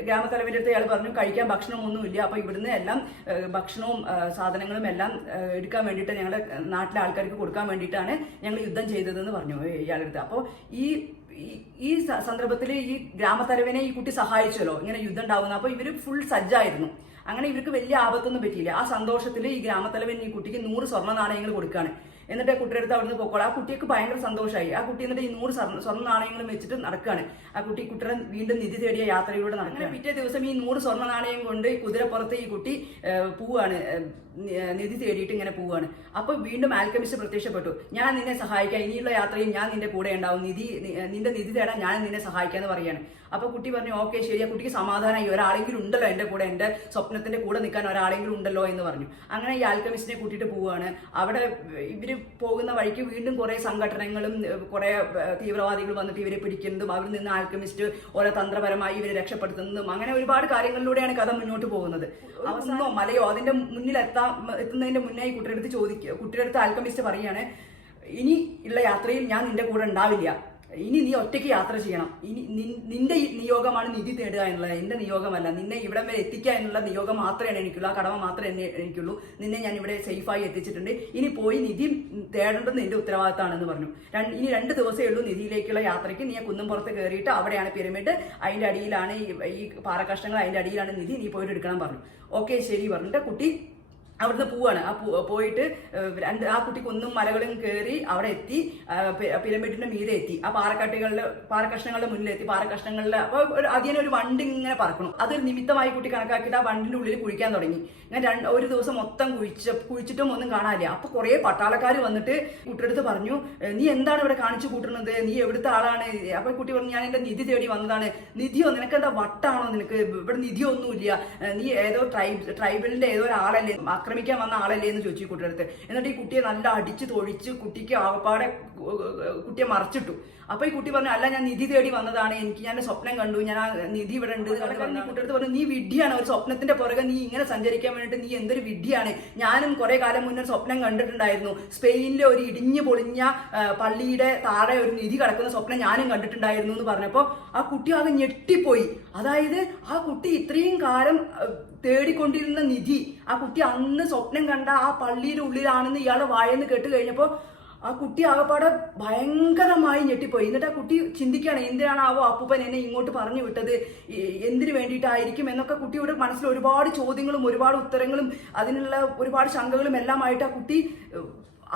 ഗ്രാമത്തലവന്റെ അടുത്ത് അയാൾ പറഞ്ഞു, കഴിക്കാൻ ഭക്ഷണമൊന്നുമില്ല, അപ്പൊ ഇവിടുന്ന് എല്ലാം ഭക്ഷണവും സാധനങ്ങളും എല്ലാം എടുക്കാൻ വേണ്ടിയിട്ട് ഞങ്ങളുടെ നാട്ടിലെ ആൾക്കാർക്ക് കൊടുക്കാൻ വേണ്ടിയിട്ടാണ് ഞങ്ങൾ യുദ്ധം ചെയ്തതെന്ന് പറഞ്ഞു ഇയാളുടെ അടുത്ത്. അപ്പോൾ ഈ സന്ദർഭത്തിൽ ഈ ഗ്രാമത്തലവനെ ഈ കുട്ടി സഹായിച്ചല്ലോ ഇങ്ങനെ യുദ്ധം ഉണ്ടാവുന്ന. അപ്പൊ ഇവര് ഫുൾ സജ്ജായിരുന്നു. അങ്ങനെ ഇവർക്ക് വലിയ ആപത്തൊന്നും പറ്റിയില്ല. ആ സന്തോഷത്തിൽ ഈ ഗ്രാമത്തലവൻ ഈ കുട്ടിക്ക് 100 സ്വർണ്ണ നാണയങ്ങൾ കൊടുക്കുകയാണ്. എന്നിട്ട് കുട്ടിയുടെ അടുത്ത് അവിടുന്ന് പൊക്കോളാം. ആ കുട്ടിക്ക് ഭയങ്കര സന്തോഷമായി. ആ കുട്ടി എന്നിട്ട് ഈ 100 സ്വർണ്ണ നാണയങ്ങളും വെച്ചിട്ട് നടക്കുകയാണ്. ആ കുട്ടി കുട്ടിയുടെ വീണ്ടും നിധി തേടിയ യാത്രയിലൂടെ നടക്കുകയാണ്. പിറ്റേ ദിവസം ഈ 100 സ്വർണ്ണ നാണയം കൊണ്ട് കുതിരപ്പുറത്ത് ഈ കുട്ടി പോവാണ്, നിധി തേടിയിട്ട് ഇങ്ങനെ പോവാണ്. അപ്പൊ വീണ്ടും ആൽക്കമിസ്റ്റ് പ്രത്യക്ഷപ്പെട്ടു. ഞാൻ നിന്നെ സഹായിക്കാം, ഇനിയുള്ള യാത്രയിൽ ഞാൻ നിന്റെ കൂടെ ഉണ്ടാവും, നിന്റെ നിധി തേടാൻ ഞാൻ നിന്നെ സഹായിക്കാന്ന് പറയാണ്. അപ്പൊ കുട്ടി പറഞ്ഞു, ഓക്കെ ശരി. ആ കുട്ടിക്ക് സമാധാനമായി, ഒരാളെങ്കിലും ഉണ്ടല്ലോ എന്റെ കൂടെ, എന്റെ സ്വപ്നത്തിന്റെ കൂടെ നിൽക്കാൻ ഒരാളെങ്കിലും ഉണ്ടല്ലോ എന്ന് പറഞ്ഞു. അങ്ങനെ ഈ ആൽക്കമിസ്റ്റിനെ കൂട്ടിയിട്ട് പോവാണ്. അവിടെ ഇവര് പോകുന്ന വഴിക്ക് വീണ്ടും കുറെ സംഘടനകളും കുറെ തീവ്രവാദികൾ വന്നിട്ട് ഇവരെ പിടിക്കുന്നതും അവിടെ നിന്ന് ആൽക്കമിസ്റ്റ് ഓരോ തന്ത്രപരമായി ഇവരെ രക്ഷപ്പെടുത്തുന്നതും അങ്ങനെ ഒരുപാട് കാര്യങ്ങളിലൂടെയാണ് കഥ മുന്നോട്ട് പോകുന്നത്. അവസാനമോ മലയോ അതിന്റെ മുന്നിൽ എത്തുന്നതിന്റെ മുന്നേ കുട്ടിയുടെ അടുത്ത് ആൽക്കമിസ്റ്റ് പറയാണ്, ഇനി ഉള്ള യാത്രയിൽ ഞാൻ നിന്റെ കൂടെ ഉണ്ടാവില്ല, ഇനി നീ ഒറ്റയ്ക്ക് യാത്ര ചെയ്യണം, ഇനി നിന്റെ നിയോഗമാണ് നിധി തേടുക എന്നുള്ളത്, എന്റെ നിയോഗമല്ല. നിന്നെ ഇവിടെ വരെ എത്തിക്കുക എന്നുള്ള നിയോഗം മാത്രമേ എനിക്കുള്ളൂ, ആ കടമ മാത്രമേ എനിക്കുള്ളൂ. നിന്നെ ഞാൻ ഇവിടെ സേഫായി എത്തിച്ചിട്ടുണ്ട്, ഇനി പോയി നിധി തേടേണ്ടത് നിന്റെ ഉത്തരവാദിത്തമാണെന്ന് പറഞ്ഞു. ഇനി 2 ദിവസമേ ഉള്ളൂ നിധിയിലേക്കുള്ള യാത്രയ്ക്ക്. നീ കുന്നുംപുറത്ത് കയറിയിട്ട് അവിടെയാണ് പിരമിഡ്, അതിന്റെ അടിയിലാണ് ഈ പാറക്കഷ്ണങ്ങൾ, അതിന്റെ അടിയിലാണ് നിധി, നീ പോയിട്ട് എടുക്കണം പറഞ്ഞു. ഓക്കെ ശരി പറഞ്ഞിട്ട് കുട്ടി അവിടുന്ന് പോവാണ്. പോയിട്ട് ആ കുട്ടി കുന്നും മലകളും കയറി അവിടെ എത്തി, പിരമിഡിന്റെ മീതെ എത്തി. ആ പാറക്കഷ്ണങ്ങളുടെ മുന്നിലെത്തി. പാറക്കഷ്ണങ്ങളുടെ അപ്പോൾ അതിനെ ഒരു വണ്ടി ഇങ്ങനെ പറക്കണം. അതൊരു നിമിത്തമായി കുട്ടി കണക്കാക്കിയിട്ട് ആ വണ്ടിന്റെ ഉള്ളിൽ കുഴിക്കാൻ തുടങ്ങി. ഇങ്ങനെ ഒരു ദിവസം മൊത്തം കുഴിച്ചിട്ടും ഒന്നും കാണാനില്ല. അപ്പൊ കുറെ പട്ടാളക്കാർ വന്നിട്ട് കുട്ടിയെടുത്ത് പറഞ്ഞു, നീ എന്താണ് ഇവിടെ കാണിച്ചു കൂട്ടുന്നത്, നീ എവിടുത്തെ ആളാണ്? അപ്പൊ കുട്ടി പറഞ്ഞു, ഞാൻ എന്റെ നിധി തേടി വന്നതാണ്. നിധിയോ? നിനക്ക് എന്താ വട്ടാണോ? നിനക്ക് ഇവിടെ നിധിയൊന്നുമില്ല, നീ ഏതോ ട്രൈബലിന്റെ ഏതോ ഒരാളല്ലേ, ആക്രമിക്കാൻ വന്ന ആളല്ലേ എന്ന് ചോദിച്ചു കുട്ടിയുടെ. എന്നിട്ട് ഈ കുട്ടിയെ നല്ല അടിച്ച് തൊഴിച്ച് കുട്ടിക്ക് ആകപ്പാടെ കുട്ടിയെ മറച്ചിട്ടു. അപ്പൊ ഈ കുട്ടി പറഞ്ഞു, അല്ല, ഞാൻ നിധി തേടി വന്നതാണ്, ഞാൻ സ്വപ്നം കണ്ടു, ഞാൻ ആ നിധി ഇവിടെ ഉണ്ട്. കുട്ടിയെടുത്ത് പറഞ്ഞു, നീ വിഡ്ഢിയാണ്, ഒരു സ്വപ്നത്തിന്റെ പുറകെ നീ ഇങ്ങനെ സഞ്ചരിക്കാൻ വേണ്ടിയിട്ട് നീ എന്തൊരു വിഡ്ഢിയാണ്. ഞാനും കുറെ കാലം മുന്നേ സ്വപ്നം കണ്ടിട്ടുണ്ടായിരുന്നു. സ്പെയിനിലെ ഒരു ഇടിഞ്ഞു പൊളിഞ്ഞ പള്ളിയുടെ താഴെ ഒരു നിധി കിടക്കുന്ന സ്വപ്നം ഞാനും കണ്ടിട്ടുണ്ടായിരുന്നു എന്ന് പറഞ്ഞപ്പോ ആ കുട്ടി ആകെ ഞെട്ടിപ്പോയി. അതായത് ആ കുട്ടി ഇത്രയും കാലം തേടിക്കൊണ്ടിരുന്ന നിധി ആ കുട്ടി അന്ന് സ്വപ്നം കണ്ട ആ പള്ളിയുടെ ഉള്ളിലാണെന്ന് ഇയാളുടെ വായെന്ന് കേട്ട് കഴിഞ്ഞപ്പോ ആ കുട്ടി ആകപ്പാടെ ഭയങ്കരമായി ഞെട്ടിപ്പോയി. എന്നിട്ട് ആ കുട്ടി ചിന്തിക്കുകയാണ്, എന്തിനാണാവോ അപ്പൂപ്പൻ എന്നെ ഇങ്ങോട്ട് പറഞ്ഞു വിട്ടത്, എന്തിനു വേണ്ടിയിട്ടായിരിക്കും എന്നൊക്കെ കുട്ടിയുടെ മനസ്സിൽ ഒരുപാട് ചോദ്യങ്ങളും ഒരുപാട് ഉത്തരങ്ങളും അതിനുള്ള ഒരുപാട് ശങ്കകളും എല്ലാമായിട്ട് ആ കുട്ടി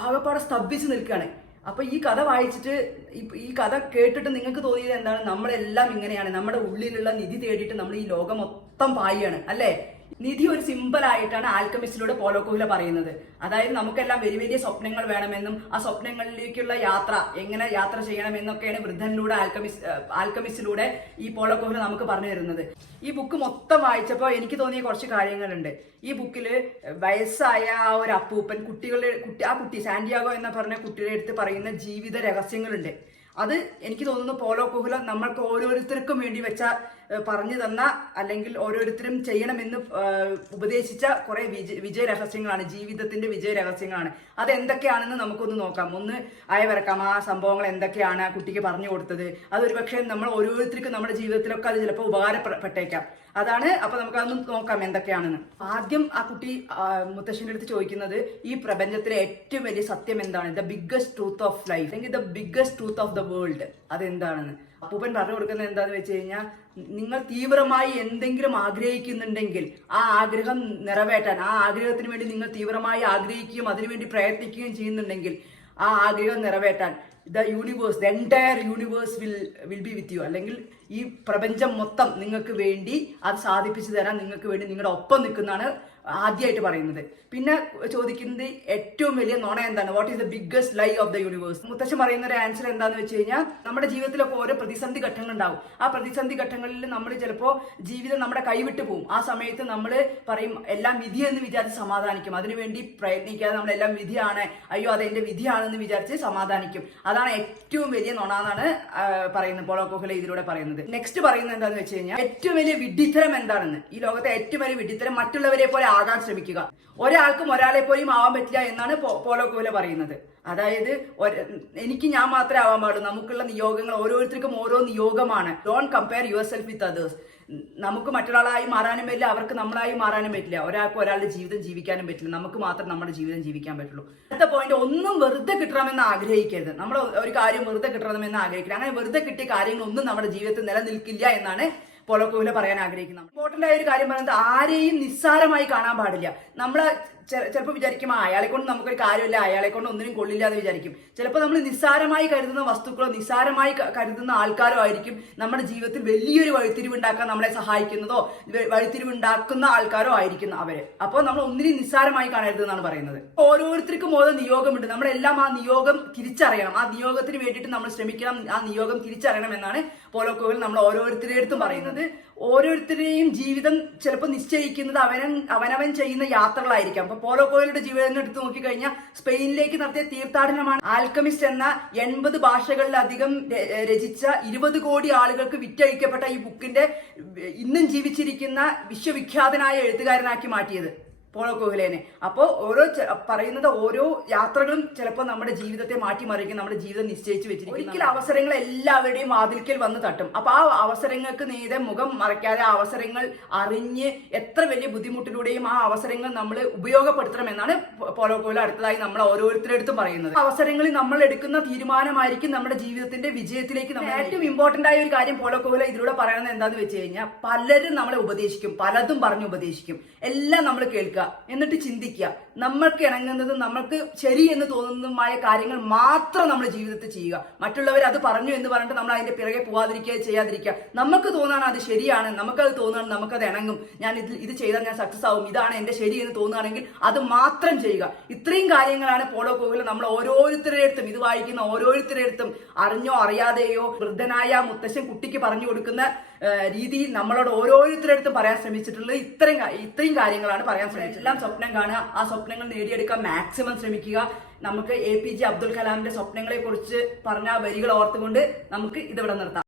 ആകപ്പാടെ സ്തംഭിച്ച് നിൽക്കുകയാണ്. അപ്പൊ ഈ കഥ വായിച്ചിട്ട് ഈ കഥ കേട്ടിട്ട് നിങ്ങൾക്ക് തോന്നിയത് എന്താണ്? നമ്മളെല്ലാം ഇങ്ങനെയാണ്, നമ്മുടെ ഉള്ളിലുള്ള നിധി തേടിയിട്ട് നമ്മൾ ഈ ലോകം മൊത്തം പായാണ്, അല്ലേ? നിധി ഒരു സിമ്പിൾ ആയിട്ടാണ് ആൽക്കമിസ്റ്റിലൂടെ പോലോ കൊയ്ലോ പറയുന്നത്. അതായത് നമുക്കെല്ലാം വലിയ വലിയ സ്വപ്നങ്ങൾ വേണമെന്നും ആ സ്വപ്നങ്ങളിലേക്കുള്ള യാത്ര എങ്ങനെ യാത്ര ചെയ്യണമെന്നൊക്കെയാണ് വൃദ്ധനിലൂടെ ആൽക്കമിസ്റ്റിലൂടെ ഈ പോലോ കൊയ്ലോ നമുക്ക് പറഞ്ഞു തരുന്നത്. ഈ ബുക്ക് മൊത്തം വായിച്ചപ്പോൾ എനിക്ക് തോന്നിയ കുറച്ച് കാര്യങ്ങളുണ്ട്. ഈ ബുക്കിൽ വയസ്സായ ആ ഒരു അപ്പൂപ്പൻ ആ കുട്ടി സാന്റിയാഗോ എന്ന പറഞ്ഞ കുട്ടിയുടെ അടുത്ത് പറയുന്ന ജീവിത രഹസ്യങ്ങളുണ്ട്. അത് എനിക്ക് തോന്നുന്നു പോലോ കൊയ്ലോ നമ്മൾക്ക് ഓരോരുത്തർക്കും വേണ്ടി വെച്ച പറഞ്ഞു തന്ന അല്ലെങ്കിൽ ഓരോരുത്തരും ചെയ്യണമെന്ന് ഉപദേശിച്ച കുറെ വിജയ രഹസ്യങ്ങളാണ്, ജീവിതത്തിന്റെ വിജയ രഹസ്യങ്ങളാണ്. അതെന്തൊക്കെയാണെന്ന് നമുക്കൊന്ന് നോക്കാം. ഒന്ന് അയവിറക്കാം, ആ സംഭവങ്ങൾ എന്തൊക്കെയാണ് ആ കുട്ടിക്ക് പറഞ്ഞു കൊടുത്തത്. അതൊരു പക്ഷേ നമ്മൾ ഓരോരുത്തർക്കും നമ്മുടെ ജീവിതത്തിലൊക്കെ അത് ചിലപ്പോൾ ഉപകാരപ്പെട്ടേക്കാം. അതാണ്. അപ്പൊ നമുക്കതൊന്ന് നോക്കാം എന്തൊക്കെയാണെന്ന്. ആദ്യം ആ കുട്ടി മുത്തശ്ശിന്റെ അടുത്ത് ചോദിക്കുന്നത്, ഈ പ്രപഞ്ചത്തിലെ ഏറ്റവും വലിയ സത്യം എന്താണ്? The biggest truth of life, അല്ലെങ്കിൽ the biggest truth of the world, അതെന്താണെന്ന്. അപ്പൂപ്പൻ പറഞ്ഞു കൊടുക്കുന്നത് എന്താന്ന് വെച്ച് കഴിഞ്ഞാൽ, നിങ്ങൾ തീവ്രമായി എന്തെങ്കിലും ആഗ്രഹിക്കുന്നുണ്ടെങ്കിൽ ആ ആഗ്രഹം നിറവേറ്റാൻ, ആ ആഗ്രഹത്തിന് വേണ്ടി നിങ്ങൾ തീവ്രമായി ആഗ്രഹിക്കുകയും അതിനുവേണ്ടി പ്രയത്നിക്കുകയും ചെയ്യുന്നുണ്ടെങ്കിൽ ആ ആഗ്രഹം നിറവേറ്റാൻ the entire universe will be with you, അല്ലെങ്കിൽ ഈ പ്രപഞ്ചം മൊത്തം നിങ്ങൾക്ക് വേണ്ടി അത് സാധിപ്പിച്ചു തരാൻ നിങ്ങൾക്ക് വേണ്ടി നിങ്ങളുടെ ഒപ്പം നിൽക്കുന്നതാണ് ആദ്യമായിട്ട് പറയുന്നത്. പിന്നെ ചോദിക്കുന്നത് ഏറ്റവും വലിയ നുണ എന്താണ്? What is the biggest lie of the universe? മുത്തശ്ശൻ പറയുന്ന ഒരു ആൻസർ എന്താണെന്ന് വെച്ച് കഴിഞ്ഞാൽ, നമ്മുടെ ജീവിതത്തിലൊക്കെ ഓരോ പ്രതിസന്ധി ഘട്ടങ്ങൾ ഉണ്ടാവും. ആ പ്രതിസന്ധി ഘട്ടങ്ങളിൽ നമ്മൾ ചിലപ്പോൾ ജീവിതം നമ്മുടെ കൈവിട്ട് പോകും. ആ സമയത്ത് നമ്മൾ പറയും എല്ലാം വിധിയെന്ന് വിചാരിച്ച് സമാധാനിക്കും. അതിനുവേണ്ടി പ്രയത്നിക്കാതെ നമ്മളെല്ലാം വിധിയാണ്, അയ്യോ അതെന്റെ വിധിയാണെന്ന് വിചാരിച്ച് സമാധാനിക്കും. അതാണ് ഏറ്റവും വലിയ നുണ എന്നാണ് പറയുന്നത് പോളോ കൊയ്ലോ ഇതിലൂടെ പറയുന്നത്. നെക്സ്റ്റ് പറയുന്നത് എന്താണെന്ന് വെച്ച് കഴിഞ്ഞാൽ, ഏറ്റവും വലിയ വിഡ്ഢിത്തരം എന്താണെന്ന്. ഈ ലോകത്തെ ഏറ്റവും വലിയ വിഡ്ഢിത്തരം മറ്റുള്ളവരെ പോലെ ആകാൻ ശ്രമിക്കുക. ഒരാൾക്കും ഒരാളെ പോലെയും ആവാൻ പറ്റില്ല എന്നാണ് പോളോ കൊയ്ലോ പറയുന്നത്. അതായത് എനിക്ക് ഞാൻ മാത്രമേ ആവാൻ പാടുള്ളൂ. നമുക്കുള്ള നിയോഗങ്ങൾ ഓരോരുത്തർക്കും ഓരോ നിയോഗമാണ്. Don't compare yourself with others. നമുക്ക് മറ്റൊരാളായി മാറാനും പറ്റില്ല, അവർക്ക് നമ്മളായി മാറാനും പറ്റില്ല. ഒരാൾക്ക് ഒരാളുടെ ജീവിതം ജീവിക്കാനും പറ്റില്ല, നമുക്ക് മാത്രം നമ്മുടെ ജീവിതം ജീവിക്കാൻ പറ്റുള്ളൂ. അടുത്ത പോയിന്റ്, ഒന്നും വെറുതെ കിട്ടണമെന്ന് ആഗ്രഹിക്കരുത്. നമ്മൾ ഒരു കാര്യം വെറുതെ കിട്ടണമെന്ന് ആഗ്രഹിക്കില്ല. അങ്ങനെ വെറുതെ കിട്ടിയ കാര്യങ്ങളൊന്നും നമ്മുടെ ജീവിതത്തിൽ നിലനിൽക്കില്ല എന്നാണ് പോളോ കൊയ്ലോ പറയാൻ ആഗ്രഹിക്കുന്നത്. ഇമ്പോർട്ടന്റ് ആയ ഒരു കാര്യം പറയുന്നത്, ആരെയും നിസ്സാരമായി കാണാൻ പാടില്ല. നമ്മള് ചിലപ്പോൾ വിചാരിക്കും അയാളെ കൊണ്ട് നമുക്കൊരു കാര്യമില്ല, അയാളെ കൊണ്ട് ഒന്നിനും കൊള്ളില്ല എന്ന് വിചാരിക്കും. ചിലപ്പോൾ നമ്മൾ നിസ്സാരമായി കരുതുന്ന വസ്തുക്കളോ നിസ്സാരമായി കരുതുന്ന ആൾക്കാരോ ആയിരിക്കും നമ്മുടെ ജീവിതത്തിൽ വലിയൊരു വഴിത്തിരിവുണ്ടാക്കാൻ നമ്മളെ സഹായിക്കുന്നതോ വഴിത്തിരിവുണ്ടാക്കുന്ന ആൾക്കാരോ ആയിരിക്കും അവര്. അപ്പോൾ നമ്മൾ ഒന്നിനും നിസ്സാരമായി കാണരുത് എന്നാണ് പറയുന്നത്. ഓരോരുത്തർക്കും ഓരോ നിയോഗമുണ്ട്. നമ്മളെല്ലാം ആ നിയോഗം തിരിച്ചറിയണം. ആ നിയോഗത്തിന് വേണ്ടിയിട്ട് നമ്മൾ ശ്രമിക്കണം. ആ നിയോഗം തിരിച്ചറിയണം എന്നാണ് പോളോ കൊയ്ലോ നമ്മൾ ഓരോരുത്തരുടെ അടുത്തും പറയുന്നത്. ഓരോരുത്തരുടെയും ജീവിതം ചിലപ്പോൾ നിശ്ചയിക്കുന്നത് അവനവൻ ചെയ്യുന്ന യാത്രകളായിരിക്കാം. അപ്പൊ പോളോ കൊയ്ലോയുടെ ജീവിതം എടുത്ത് നോക്കിക്കഴിഞ്ഞാൽ സ്പെയിനിലേക്ക് നടത്തിയ തീർത്ഥാടനമാണ്. ആൽക്കമിസ്റ്റ് എന്ന 80 ഭാഷകളിലധികം രചിച്ച 20 കോടി ആളുകൾക്ക് വിറ്റഴിക്കപ്പെട്ട ഈ ബുക്കിന്റെ ഇന്നും ജീവിച്ചിരിക്കുന്ന വിശ്വവിഖ്യാതനായ എഴുത്തുകാരനാക്കി മാറ്റിയത് പോളോ കൊയ്ലോനെ. അപ്പോൾ പറയുന്നത് ഓരോ യാത്രകളും ചിലപ്പോൾ നമ്മുടെ ജീവിതത്തെ മാറ്റിമറിക്കും, നമ്മുടെ ജീവിതം നിശ്ചയിച്ചു വെച്ചിരിക്കും. ഒരിക്കലും അവസരങ്ങൾ എല്ലാവരുടെയും വാതിൽക്കൽ വന്ന് തട്ടും. അപ്പൊ ആ അവസരങ്ങൾക്ക് നേരെ മുഖം മറയ്ക്കാതെ ആ അവസരങ്ങൾ അറിഞ്ഞ് എത്ര വലിയ ബുദ്ധിമുട്ടിലൂടെയും ആ അവസരങ്ങൾ നമ്മൾ ഉപയോഗപ്പെടുത്തണം എന്നാണ് പോളോ കൊയ്ലോ അടുത്തതായി നമ്മൾ ഓരോരുത്തരുടെ അടുത്തും പറയുന്നത്. അവസരങ്ങളിൽ നമ്മൾ എടുക്കുന്ന തീരുമാനമായിരിക്കും നമ്മുടെ ജീവിതത്തിന്റെ വിജയത്തിലേക്ക് നമ്മൾ. ഏറ്റവും ഇമ്പോർട്ടന്റ് ആയ ഒരു കാര്യം പോളോ കൊയ്ലോ ഇതിലൂടെ പറയുന്നത് എന്താന്ന് വെച്ച് കഴിഞ്ഞാൽ, പലരും നമ്മളെ ഉപദേശിക്കും, പലതും പറഞ്ഞ് ഉപദേശിക്കും. എല്ലാം നമ്മൾ കേൾക്കുക. എന്നിട്ട് ചിന്തിക്കുക. നമ്മൾക്ക് ഇണങ്ങുന്നത്, നമ്മൾക്ക് ശരി എന്ന് തോന്നുന്നതുമായ കാര്യങ്ങൾ മാത്രം നമ്മൾ ജീവിതത്തിൽ ചെയ്യുക. മറ്റുള്ളവർ അത് പറഞ്ഞു എന്ന് പറഞ്ഞിട്ട് നമ്മൾ അതിന്റെ പിറകെ പോവാതിരിക്കുക, ചെയ്യാതിരിക്കുക. നമുക്ക് തോന്നുകയാണ് അത് ശരിയാണ്, നമുക്കത് തോന്നുകയാണ്, നമുക്കത് ഇണങ്ങും, ഞാൻ ഇത് ചെയ്താൽ ഞാൻ സക്സസ് ആവും, ഇതാണ് എന്റെ ശരി എന്ന് തോന്നുകയാണെങ്കിൽ അത് മാത്രം ചെയ്യുക. ഇത്രയും കാര്യങ്ങളാണ് പോളോ കോഹ്ലി നമ്മൾ ഓരോരുത്തരുടെ അടുത്തും, ഇത് വായിക്കുന്ന ഓരോരുത്തരുടെ അടുത്തും അറിഞ്ഞോ അറിയാതെയോ വൃദ്ധനായ മുത്തശ്ശൻ കുട്ടിക്ക് പറഞ്ഞു കൊടുക്കുന്ന രീതിയിൽ നമ്മളോട് ഓരോരുത്തരുടെ അടുത്തും പറയാൻ ശ്രമിച്ചിട്ടുള്ളത് ഇത്രയും കാര്യങ്ങളാണ് പറയാൻ ശ്രമിച്ചത്. എല്ലാം സ്വപ്നം കാണുക, ആ സ്വപ്നങ്ങൾ നേടിയെടുക്കാൻ മാക്സിമം ശ്രമിക്കുക. നമുക്ക് APJ അബ്ദുൽ കലാമിന്റെ സ്വപ്നങ്ങളെ കുറിച്ച് പറഞ്ഞ വരികൾ ഓർത്തുകൊണ്ട് നമുക്ക് ഇതിവിടെ നിർത്താം.